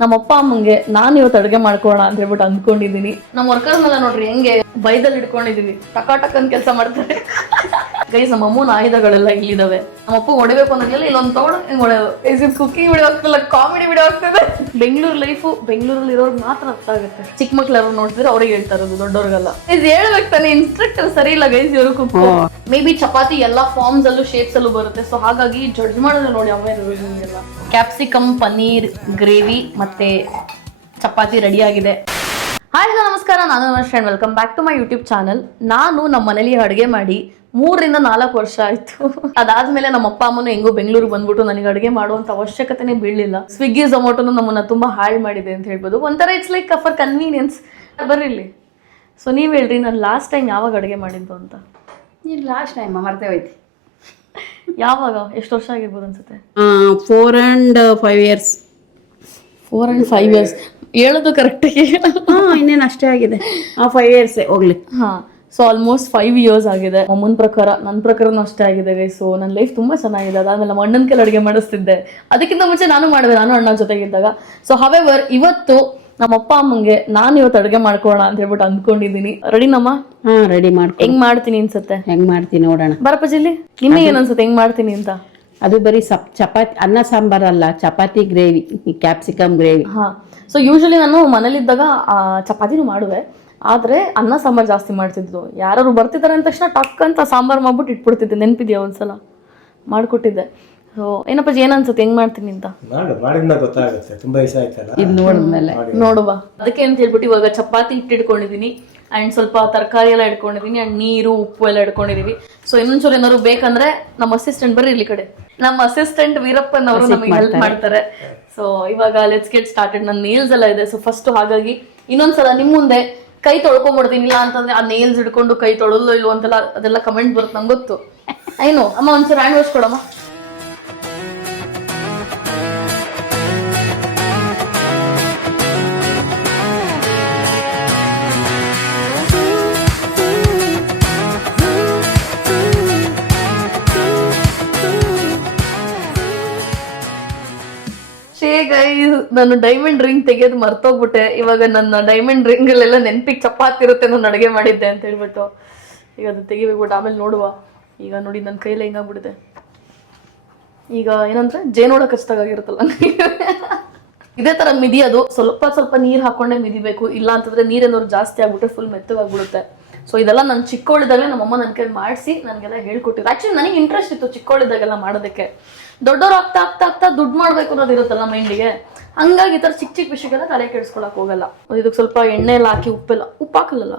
ನಮ್ಮಪ್ಪ ಅಮ್ಮಂಗೆ ನಾನು ಇವತ್ತು ಅಡುಗೆ ಮಾಡ್ಕೋಣ ಅಂತ ಹೇಳ್ಬಿಟ್ಟು ಅಂದ್ಕೊಂಡಿದ್ದೀನಿ. ನಮ್ಮ ವರ್ಕರ್ನೆಲ್ಲ ನೋಡ್ರಿ ಹೆಂಗೆ ಬೈದಲ್ಲಿ ಇಟ್ಕೊಂಡಿದೀವಿ, ಟಕ್ ಅಂತ ಕೆಲಸ ಮಾಡ್ತಾರೆ. ಗೈಸ್, ನಮ್ಮ ಅಮ್ಮನ ಆಯುಧಗಳೆಲ್ಲ ಇಲ್ಲಿದಾವೆ. ನಮ್ಮಪ್ಪ ಹೊಡಿಬೇಕು ಅಂದಾಗಲೆಲ್ಲ ಇಲ್ಲೊಂದು ತಗೊಂಡು ಹಿಂಗ್ ಹೊಡೆಯೋದು. ಕುಕಿಂಗ್ ವಿಡಿಯೋ ಆಗ್ತಿಲ್ಲ, ಕಾಮಿಡಿ ವಿಡಿಯೋ ಆಗ್ತದೆ. ಬೆಂಗಳೂರು ಲೈಫು ಬೆಂಗಳೂರಲ್ಲಿ ಇರೋರ್ಗೆ ಮಾತ್ರ ಅರ್ಥ ಆಗುತ್ತೆ. ಚಿಕ್ಕ ಮಕ್ಳು ಯಾರು ನೋಡ್ತಿದ್ರೆ ಅವ್ರಿಗೆ ಹೇಳ್ತಾ ಇರೋದು, ದೊಡ್ಡವ್ರಿಗೆಲ್ಲ. ಹೇಳ್ಬೇಕು ತಾನೆ, ಇನ್ಸ್ಟ್ರಕ್ಟರ್ ಸರಿ ಇಲ್ಲ ಗೈಸ್ ಇವರು. ಕುಕ್ ಮೇ ಬಿ ಚಪಾತಿ ಎಲ್ಲಾ ಫಾರ್ಮ್ಸ್ ಅಲ್ಲೂ ಶೇಪ್ಸ್ ಅಲ್ಲೂ ಬರುತ್ತೆ. ಸೊ ಹಾಗಾಗಿ ಜಡ್ಜ್ ಮಾಡೋದು ನೋಡಿ ಅಮ್ಮ ಇರೋದಿಲ್ಲ. ಕ್ಯಾಪ್ಸಿಕಮ್ ಪನ್ನೀರ್ ಗ್ರೇವಿ ಮತ್ತೆ ಚಪಾತಿ ರೆಡಿ ಆಗಿದೆ. ಹಾಯ್ ನಮಸ್ಕಾರ, ನಾನು ನಮಸ್ತೆ and welcome back to my YouTube channel. ನಾನು ನಮ್ಮ ಮನೇಲಿ ಅಡುಗೆ ಮಾಡಿ 3 ರಿಂದ 4 ವರ್ಷ ಆಯ್ತು. ಅದಾದ್ಮೇಲೆ ನಮ್ಮ ಅಪ್ಪ ಅಮ್ಮನು ಹೆಂಗೋ ಬೆಂಗಳೂರು ಬಂದ್ಬಿಟ್ಟು ನನಗೆ ಅಡುಗೆ ಮಾಡುವಂತ ಅವಶ್ಯಕತೆನೇ ಬೀಳಲಿಲ್ಲ. ಸ್ವಿಗ್ಗಿ ಝೊಮ್ಯಾಟೋನು ನಮ್ಮನ್ನ ತುಂಬಾ ಹಾಳು ಮಾಡಿದೆ ಅಂತ ಹೇಳ್ಬೋದು. ಒಂಥರ ಇಟ್ಸ್ ಲೈಕ್ ಫಾರ್ ಕನ್ವೀನಿಯನ್ಸ್. ಬರ್ರಿಲ್ಲಿ. ಸೊ ನೀವ್ ಹೇಳ್ರಿ, ನಾನು ಲಾಸ್ಟ್ ಟೈಮ್ ಯಾವಾಗ ಅಡುಗೆ ಮಾಡಿದ್ದು ಅಂತ? ನೀನು ಲಾಸ್ಟ್ ಟೈಮ್ ಮರ್ತೇ ಹೋಯ್ತು. ಯಾವಾಗ? ಎಷ್ಟು ವರ್ಷ ಆಗಿರ್ಬೋದು ಅನ್ಸುತ್ತೆ? 4 and 5 years. 4 and 5 years ಹೇಳೋದು ಕರೆಕ್ಟಾಗಿ. ಇನ್ನೇನು ಅಷ್ಟೇ ಆಗಿದೆ. 5 years ಹೋಗ್ಲಿ. ಸೊ ಆಲ್ಮೋಸ್ಟ್ 5 years ಆಗಿದೆ. ಅಮ್ಮನ ಪ್ರಕಾರ, ನನ್ನ ಪ್ರಕಾರನೂ ಅಷ್ಟೇ ಆಗಿದೆ. ಸೊ ನನ್ನ ಲೈಫ್ ತುಂಬಾ ಚೆನ್ನಾಗಿದೆ. ಅದಾದ್ಮೇಲೆ ನಮ್ಮ ಅಣ್ಣನ ಕೈಲಿ ಅಡುಗೆ ಮಾಡಿಸ್ತಿದ್ದೆ. ಅದಕ್ಕಿಂತ ಮುಂಚೆ ನಾನು ಮಾಡಿದೆ, ನಾನು ಅಣ್ಣ ಜೊತೆಗಿದ್ದಾಗ. ಸೊ ಹವೆವರ್ ಇವತ್ತು ನಮ್ಮ ಅಪ್ಪ ಅಮ್ಮಂಗೆ ನಾನು ಇವತ್ತು ಅಡುಗೆ ಮಾಡ್ಕೋಣ ಅಂತ ಹೇಳ್ಬಿಟ್ಟು ಅಂದ್ಕೊಂಡಿದ್ದೀನಿ. ರೆಡಿನಮ್ಮ? ರೆಡಿ ಮಾಡ್ಕೊ. ಹೆಂಗ್ ಮಾಡ್ತೀನಿ ಅನ್ಸುತ್ತೆ? ಹೆಂಗ್ ಮಾಡ್ತೀನಿ ನೋಡೋಣ. ಬರಪ್ಪ ಜಿಲ್ಲಿ, ನಿಮಗೆ ಏನ್ ಅನ್ಸುತ್ತೆ ಹೆಂಗ್ ಮಾಡ್ತೀನಿ ಅಂತ? ಅದು ಬರೀ ಚಪಾತಿ ಅನ್ನ ಸಾಂಬಾರಲ್ಲ, chapati gravy, capsicum gravy. So usually ನಾನು ಮನೇಲಿದ್ದಾಗ ಚಪಾತಿನೂ ಮಾಡುವೆ, ಆದ್ರೆ ಅನ್ನ ಸಾಂಬಾರ್ ಜಾಸ್ತಿ ಮಾಡ್ತಿದ್ದು. ಯಾರು ಬರ್ತಿದ್ದಾರೆ ಅಂದ ತಕ್ಷಣ ಟಕ್ ಅಂತ ಸಾಂಬಾರ್ ಮಾಡ್ಬಿಟ್ಟು ಇಟ್ಬಿಡ್ತಿದ್ದೆ. ನೆನಪಿದ್ಯಾ ಒಂದ್ಸಲ ಮಾಡ್ಕೊಟ್ಟಿದ್ದೆ. ಸೊ ಏನಪ್ಪಾಜಿ, ಏನ್ ಅನ್ಸುತ್ತೆ ಹೆಂಗ್ ಮಾಡ್ತೀನಿ ಅಂತ? ಗೊತ್ತಾಗುತ್ತೆ, ತುಂಬಾ ದಿವಸ ಆಯ್ತಲ್ಲ ಇದು ನೋಡಿದ್ಮೇಲೆ ನೋಡುವ. ಅದಕ್ಕೆ ಅಂತ ಹೇಳ್ಬಿಟ್ಟು ಇವಾಗ ಚಪಾತಿ ಇಟ್ಟಿಟ್ಕೊಂಡಿದೀನಿ ಅಂಡ್ ಸ್ವಲ್ಪ ತರಕಾರಿ ಎಲ್ಲ ಇಟ್ಕೊಂಡಿದೀನಿ ಅಂಡ್ ನೀರು ಉಪ್ಪು ಎಲ್ಲ ಇಟ್ಕೊಂಡಿದೀವಿ. ಸೊ ಇನ್ನೊಂದ್ಸಲ ಏನಾದ್ರು ಬೇಕಂದ್ರೆ ನಮ್ಮ ಅಸಿಸ್ಟೆಂಟ್ ಬರ್ರಿ ಇಲ್ಲಿ ಕಡೆ, ನಮ್ಮ ಅಸಿಸ್ಟೆಂಟ್ ವೀರಪ್ಪನ್ ಅವರು ನಮಗೆ ಹೆಲ್ಪ್ ಮಾಡ್ತಾರೆ. ಸೊ ಇವಾಗ ಲೆಟ್ಸ್ ಗೆಟ್ ಸ್ಟಾರ್ಟೆಡ್. ನನ್ನ ನೇಲ್ಸ್ ಎಲ್ಲ ಇದೆ. ಸೊ ಫಸ್ಟ್ ಹಾಗಾಗಿ ಇನ್ನೊಂದ್ಸಲ ನಿಮ್ ಮುಂದೆ ಕೈ ತೊಳ್ಕೊಂಡ್ಬಿಡ್ತೀನಿ. ಇಲ್ಲ ಅಂತಂದ್ರೆ ಆ ನೇಲ್ಸ್ ಹಿಡ್ಕೊಂಡು ಕೈ ತೊಳೋಲ್ಲೋ ಇಲ್ವೋ ಅಂತೆಲ್ಲ ಅದೆಲ್ಲ ಕಮೆಂಟ್ ಬರುತ್ತೆ, ನಂಗೆ ಗೊತ್ತು. ಏನು ಅಮ್ಮ ಒಂದ್ಸಲ ಹ್ಯಾಂಡ್ ವಾಶ್ ಕೊಡಮ್ಮ. ನಾನು ಡೈಮಂಡ್ ರಿಂಗ್ ತೆಗೆಯೋದು ಮರ್ತೋಗ್ಬಿಟ್ಟೆ. ಇವಾಗ ನನ್ನ ಡೈಮಂಡ್ ರಿಂಗ್ ಅಲ್ಲೆಲ್ಲ ನೆನಪಿಗೆ ಚಪಾತಿ ಇರುತ್ತೆ ನಾನು ಅಡುಗೆ ಮಾಡಿದ್ದೆ ಅಂತ ಹೇಳ್ಬಿಟ್ಟು. ಈಗ ಅದು ತೆಗಿಬೇಕು, ಆಮೇಲೆ ನೋಡುವ. ಈಗ ನೋಡಿ ನನ್ನ ಕೈಯಲ್ಲಿ ಹೆಂಗಾಗ್ಬಿಟ್ಟಿದೆ. ಈಗ ಏನಂದ್ರೆ ಜೇನೋಡ ಕಚ್ಚಾಗಿರುತ್ತಲ್ಲ, ಇದೇ ತರ ಮಿದಿಯೋದು. ಸ್ವಲ್ಪ ನೀರು ಹಾಕೊಂಡೆ ಮಿದಿಬೇಕು. ಇಲ್ಲ ಅಂತಂದ್ರೆ ನೀರೇನಾದ್ರು ಜಾಸ್ತಿ ಆಗ್ಬಿಟ್ರೆ ಫುಲ್ ಮೆತ್ತಗಾಗ್ಬಿಡುತ್ತೆ. ಸೊ ಇದೆಲ್ಲ ನಾನು ಚಿಕ್ಕವಳಿದ್ದಾಗಲೇ ನಮ್ಮಮ್ಮ ನನ್ನ ಕೈ ಮಾಡಿಸಿ ನನಗೆಲ್ಲ ಹೇಳ್ಕೊಟ್ಟಿದ್ರು. ಆಕ್ಚುಲಿ ನನಗೆ ಇಂಟ್ರೆಸ್ಟ್ ಇತ್ತು ಚಿಕ್ಕವಳಿದ್ದಾಗೆಲ್ಲ ಮಾಡೋದಕ್ಕೆ. ದೊಡ್ಡವ್ರು ಆಗ್ತಾ ಆಗ್ತಾ ಆಗ್ತಾ ದುಡ್ಡು ಮಾಡ್ಬೇಕು ಅನ್ನೋದು ಇರುತ್ತಲ್ಲ ಮೈಂಡಿಗೆ. ಹಂಗಾಗಿ ಈ ತರ ಚಿಕ್ಕ ಚಿಕ್ಕ ವಿಷಯಕ್ಕೆಲ್ಲ ತಲೆ ಕೆಡಿಸ್ಕೊಳಕ್ ಹೋಗಲ್ಲ. ಇದಕ್ಕೆ ಸ್ವಲ್ಪ ಎಣ್ಣೆ ಎಲ್ಲ ಹಾಕಿ, ಉಪ್ಪು ಹಾಕಲ್ಲ,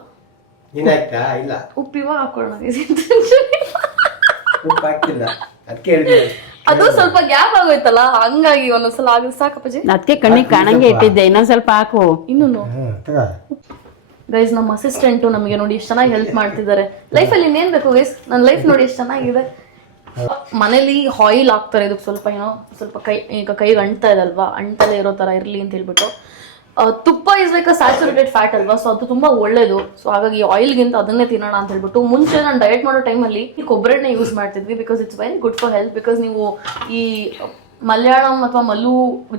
ಉಪ್ಪು ಇವಾಗ ಹಾಕೊಳ್ಳೋಣ. ಅದು ಸ್ವಲ್ಪ ಗ್ಯಾಪ್ ಆಗೋಯ್ತಲ್ಲ, ಹಂಗಾಗಿ ಒಂದೊಂದ್ಸಲ ಆಗ ಸಾಕಪ್ಪಾಜಿ. ಅದಕ್ಕೆ ಕಣ್ಣಿಗೆ ಕಾಣಂಗೆ ಇಟ್ಟಿದ್ದೆ, ಇನ್ನೊಂದ್ ಸ್ವಲ್ಪ ಹಾಕು. ಇನ್ನೂ ಗೈಸ್, ನಮ್ಮ ಅಸಿಸ್ಟೆಂಟ್ ನಮಗೆ ನೋಡಿ ಎಷ್ಟು ಚೆನ್ನಾಗಿ ಹೆಲ್ಪ್ ಮಾಡ್ತಿದ್ದಾರೆ. ಲೈಫಲ್ಲಿ ಇನ್ನೇನ್ ಬೇಕು ಗೈಸ್, ನನ್ನ ಲೈಫ್ ನೋಡಿ ಎಷ್ಟು ಚೆನ್ನಾಗಿದೆ. ಮನೇಲಿ ಆಯಿಲ್ ಹಾಕ್ತಾರೆ. ಇದಕ್ಕೆ ಸ್ವಲ್ಪ ಈಗ ಕೈಗೆ ಅಂಟ್ತಾ ಇದೆ ಅಲ್ವಾ, ಅಂಟಲ್ಲೇ ಇರೋ ತರ ಇರ್ಲಿ ಅಂತ ಹೇಳ್ಬಿಟ್ಟು. ತುಪ್ಪ ಇಸ್ ಲೈಕ್ ಸ್ಯಾಚುರೇಟೆಡ್ ಫ್ಯಾಟ್ ಅಲ್ವಾ, ಸೊ ಅದು ತುಂಬಾ ಒಳ್ಳೇದು. ಸೊ ಹಾಗಾಗಿ ಆಯಿಲ್ಗಿಂತ ಅದನ್ನೇ ತಿನ್ನೋಣ ಅಂತ ಹೇಳ್ಬಿಟ್ಟು ಮುಂಚೆ ನಾನು ಡಯಟ್ ಮಾಡೋ ಟೈಮಲ್ಲಿ ಕೊಬ್ಬರಿ ಎಣ್ಣೆ ಯೂಸ್ ಮಾಡ್ತಿದ್ವಿ. Because it's very good for health. Because ನೀವು ಈ ಮಲಯಾಳಂ ಅಥವಾ ಮಲ್ಲು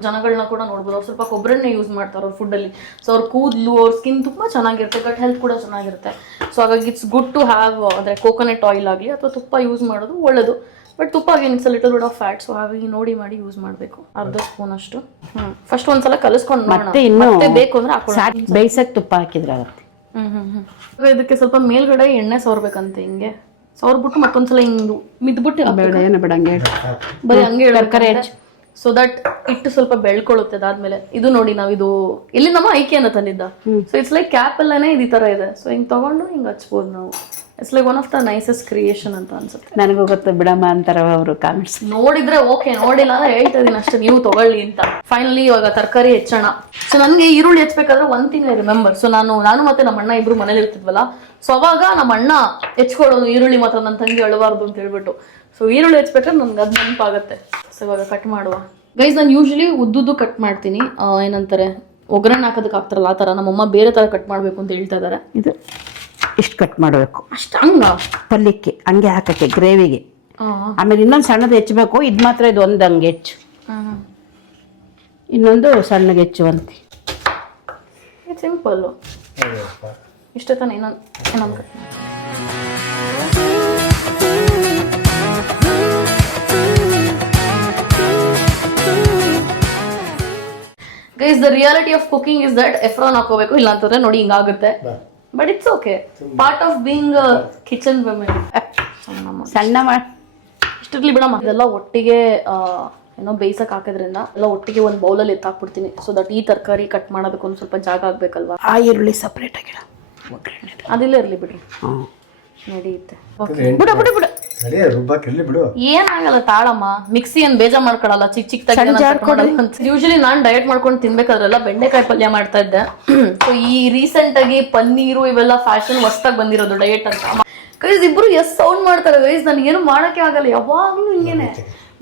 ಜನಗಳನ್ನ ಕೂಡ ನೋಡ್ಬೋದು, ಅವ್ರು ಸ್ವಲ್ಪ ಕೊಬ್ಬರಿ ಎಣ್ಣೆ ಯೂಸ್ ಮಾಡ್ತಾರೆ ಅವ್ರ ಫುಡ್ಡಲ್ಲಿ. ಸೊ ಅವ್ರ ಕೂದಲು, ಅವ್ರ ಸ್ಕಿನ್ ತುಂಬಾ ಚೆನ್ನಾಗಿರುತ್ತೆ, ಗಟ್ ಹೆಲ್ತ್ ಕೂಡ ಚೆನ್ನಾಗಿರುತ್ತೆ. ಸೊ ಹಾಗಾಗಿ ಇಟ್ಸ್ ಗುಡ್ ಟು ಹ್ಯಾವ್ ಅಂದ್ರೆ ಕೋಕೋನಟ್ ಆಯಿಲ್ ಆಗಲಿ ಅಥವಾ ತುಪ್ಪ ಯೂಸ್ ಮಾಡೋದು ಒಳ್ಳೇದು. ಬಟ್ ತುಪ್ಪ it's a little bit of fat. So ಹಾಗಾಗಿ ನೋಡಿ ಮಾಡಿ ಯೂಸ್ ಮಾಡಬೇಕು. ಅರ್ಧ ಸ್ಪೂನ್ ಅಷ್ಟು. ಫಸ್ಟ್ ಒಂದ್ಸಲ ಕಲಿಸ್ಕೊಂಡು ಮತ್ತೆ ಬೇಕು ಅಂದ್ರೆ ಹಾಕೊಳ್ಳಿ. ಬೇಯಿಸಕ್ ತುಪ್ಪ ಹಾಕಿದ್ರೆ ಆಗುತ್ತೆ. ಇದಕ್ಕೆ ಸ್ವಲ್ಪ ಮೇಲ್ಗಡೆ ಎಣ್ಣೆ ಸವರ್ಬೇಕಂತೆ. ಹಿಂಗೆ ಸವರ್ಬಿಟ್ಟು ಮತ್ತೊಂದ್ಸಲ ಹಿಂಗ್ ಮಿದ್ಬಿಟ್ಟು ಬರೀ ಹಂಗೆ ತರಕಾರಿ ಸೊ ದಟ್ ಇಟ್ಟು ಸ್ವಲ್ಪ ಬೆಳ್ಕೊಳ್ಳುತ್ತೆ. ಅದಾದ್ಮೇಲೆ ಇದು ನೋಡಿ, ನಾವಿದು ಇಲ್ಲಿ ನಮ್ಮ ಐಕೆಯನ್ನ ತಂದಿದ್ದ. ಸೊ ಇಟ್ಸ್ ಲೈಕ್ ಕ್ಯಾಪ್ ಅಲ್ಲೇನೆ ಈ ತರ ಇದೆ. ಸೊ ಹಿಂಗ್ ತಗೊಂಡು ಹಿಂಗ್ ಹಚ್ಬೋದು ನಾವು. It's like one of the nicest creation ಅಂತ ಅನ್ಸುತ್ತೆ. ನನಗೂ ಗೊತ್ತು ಬಿಡಮ್ಮ ಅಂತಾರ ಅವರು ಕಾಮೆಂಟ್ಸ್. ನೋಡಿದ್ರೆ ಓಕೆ, ನೋಡಿಲ್ಲ ಅಂದ್ರೆ ಹೇಳ್ತಾ ಇದೀನಿ ಅಷ್ಟೇ, ನೀವು ತಗೊಳ್ಳಿ ಅಂತ. ಫೈನಲಿ ಇವಾಗ ತರಕಾರಿ ಹೆಚ್ಚೋಣ. ಸೊ ನನಗೆ ಈರುಳ್ಳಿ ಹೆಚ್ಚಬೇಕಾದ್ರೆ ಒಂದ್ ತಿಂಗ್ ಐ ರಿಮೆಂಬರ್. ಸೊ ನಾನು ಮತ್ತೆ ನಮ್ಮ ಅಣ್ಣ ಇಬ್ರು ಮನೇಲಿ ಇರ್ತಿದ್ವಲ್ಲ. ಸೊ ಅವಾಗ ನಮ್ಮ ಅಣ್ಣ ಹೆಚ್ಕೊಡೋದು ಈರುಳ್ಳಿ ಮಾತ್ರ, ನನ್ನ ತಂಗಿ ಅಳಬಾರ್ದು ಅಂತ ಹೇಳ್ಬಿಟ್ಟು. ಸೊ ಈರುಳ್ಳಿ ಹೆಚ್ಚಬೇಕಾದ್ರೆ ನನ್ಗೆ ಅದು ನೆನಪಾಗತ್ತೆ. ಸೊ ಇವಾಗ ಕಟ್ ಮಾಡುವ ಗೈಸ್. ನಾನು ಯೂಶಲಿ ಉದ್ದುದ್ದು ಕಟ್ ಮಾಡ್ತೀನಿ. ಏನಂತಾರೆ, ಒಗ್ಗರಣೆ ಹಾಕೋದಕ್ಕೆ ಆಗ್ತಾರಲ್ಲ ಆ ತರ. ನಮ್ಮಮ್ಮ ಬೇರೆ ತರ ಕಟ್ ಮಾಡ್ಬೇಕು ಅಂತ ಹೇಳ್ತಾ ಇದಾರೆ. ಇದು ಇಷ್ಟು ಕಟ್ ಮಾಡಬೇಕು ಅಷ್ಟ, ಹಂಗ ಪಲ್ಯಕ್ಕೆ ಹಂಗೆ ಹಾಕಕ್ಕೆ ಗ್ರೇವಿಗೆ. ಆಮೇಲೆ ಇನ್ನೊಂದು ಸಣ್ಣದು ಹೆಚ್ಚಬೇಕು. ಇದು ಮಾತ್ರ ಇದು ಒಂದು ಹಂಗೆ ಹೆಚ್ಚು. ಇನ್ನೊಂದು ಸಣ್ಣಗೆ ಹೆಚ್ಚುವಂತೆ. ಇದು ಸಿಂಪಲ್ಲು ಇಷ್ಟೇ ತಾನೆ. ಇನ್ನೊಂದು cut guys, the reality of cooking is that apron ಹಾಕೋಬೇಕು, ಇಲ್ಲ ಅಂತಂದ್ರೆ ನೋಡಿ ಹಿಂಗಾಗುತ್ತೆ. But it's okay, part of being kitchen women. ಸಣ್ಣ ಇಷ್ಟಿರ್ಲಿ ಬಿಡಮ್ಮ. ಇದೆಲ್ಲ ಒಟ್ಟಿಗೆ ಏನೋ ಬೇಯಿಸಕ್ ಹಾಕೋದ್ರಿಂದ ಎಲ್ಲ ಒಟ್ಟಿಗೆ ಒಂದು ಬೌಲಲ್ಲಿ ಎತ್ತಾಕ್ಬಿಡ್ತೀನಿ. ಸೊ ದಟ್ ಈ ತರಕಾರಿ ಕಟ್ ಮಾಡೋದಕ್ಕೆ ಒಂದು ಸ್ವಲ್ಪ ಜಾಗ ಆಗ್ಬೇಕಲ್ವಾ. ಆ ಈರುಳ್ಳಿ ಸಪ್ರೇಟ್ ಆಗಿಡ, ಅದಿಲ್ಲ ಇರ್ಲಿ ಬಿಡ್ರಿ, ನಡೆಯುತ್ತೆ. ಬಿಡು. ಏನಾಗಲ್ಲ ತಾಳಮ್ಮ, ಮಿಕ್ಸಿ ಏನ್ ಬೇಜಾರ್ ಮಾಡ್ಕೊಳಲ್ಲ, ಚಿಕ್ಕ ಚಿಕ್ಕ. ಯೂಶಲಿ ನಾನ್ ಡಯಟ್ ಮಾಡ್ಕೊಂಡು ತಿನ್ಬೇಕಾದ್ರೆಲ್ಲ ಬೆಂಡೆಕಾಯಿ ಪಲ್ಯ ಮಾಡ್ತಾ ಇದ್ದೆ. ಸೊ ಈ ರೀಸೆಂಟ್ ಆಗಿ ಪನ್ನೀರು ಇವೆಲ್ಲ ಫ್ಯಾಷನ್ ಹೊಸ್ತಾಗಿ ಬಂದಿರೋದು ಡಯಟ್ ಅಂತ. ಗೈಸ್ ಇಬ್ರು ಎಸ್ ಸೌಂಡ್ ಮಾಡ್ತಾರೆ ಗೈಸ್, ನನ್ ಏನು ಮಾಡಕ್ಕೆ ಆಗಲ್ಲ. ಯಾವಾಗ್ಲೂ ಹಿಂಗೇನೆ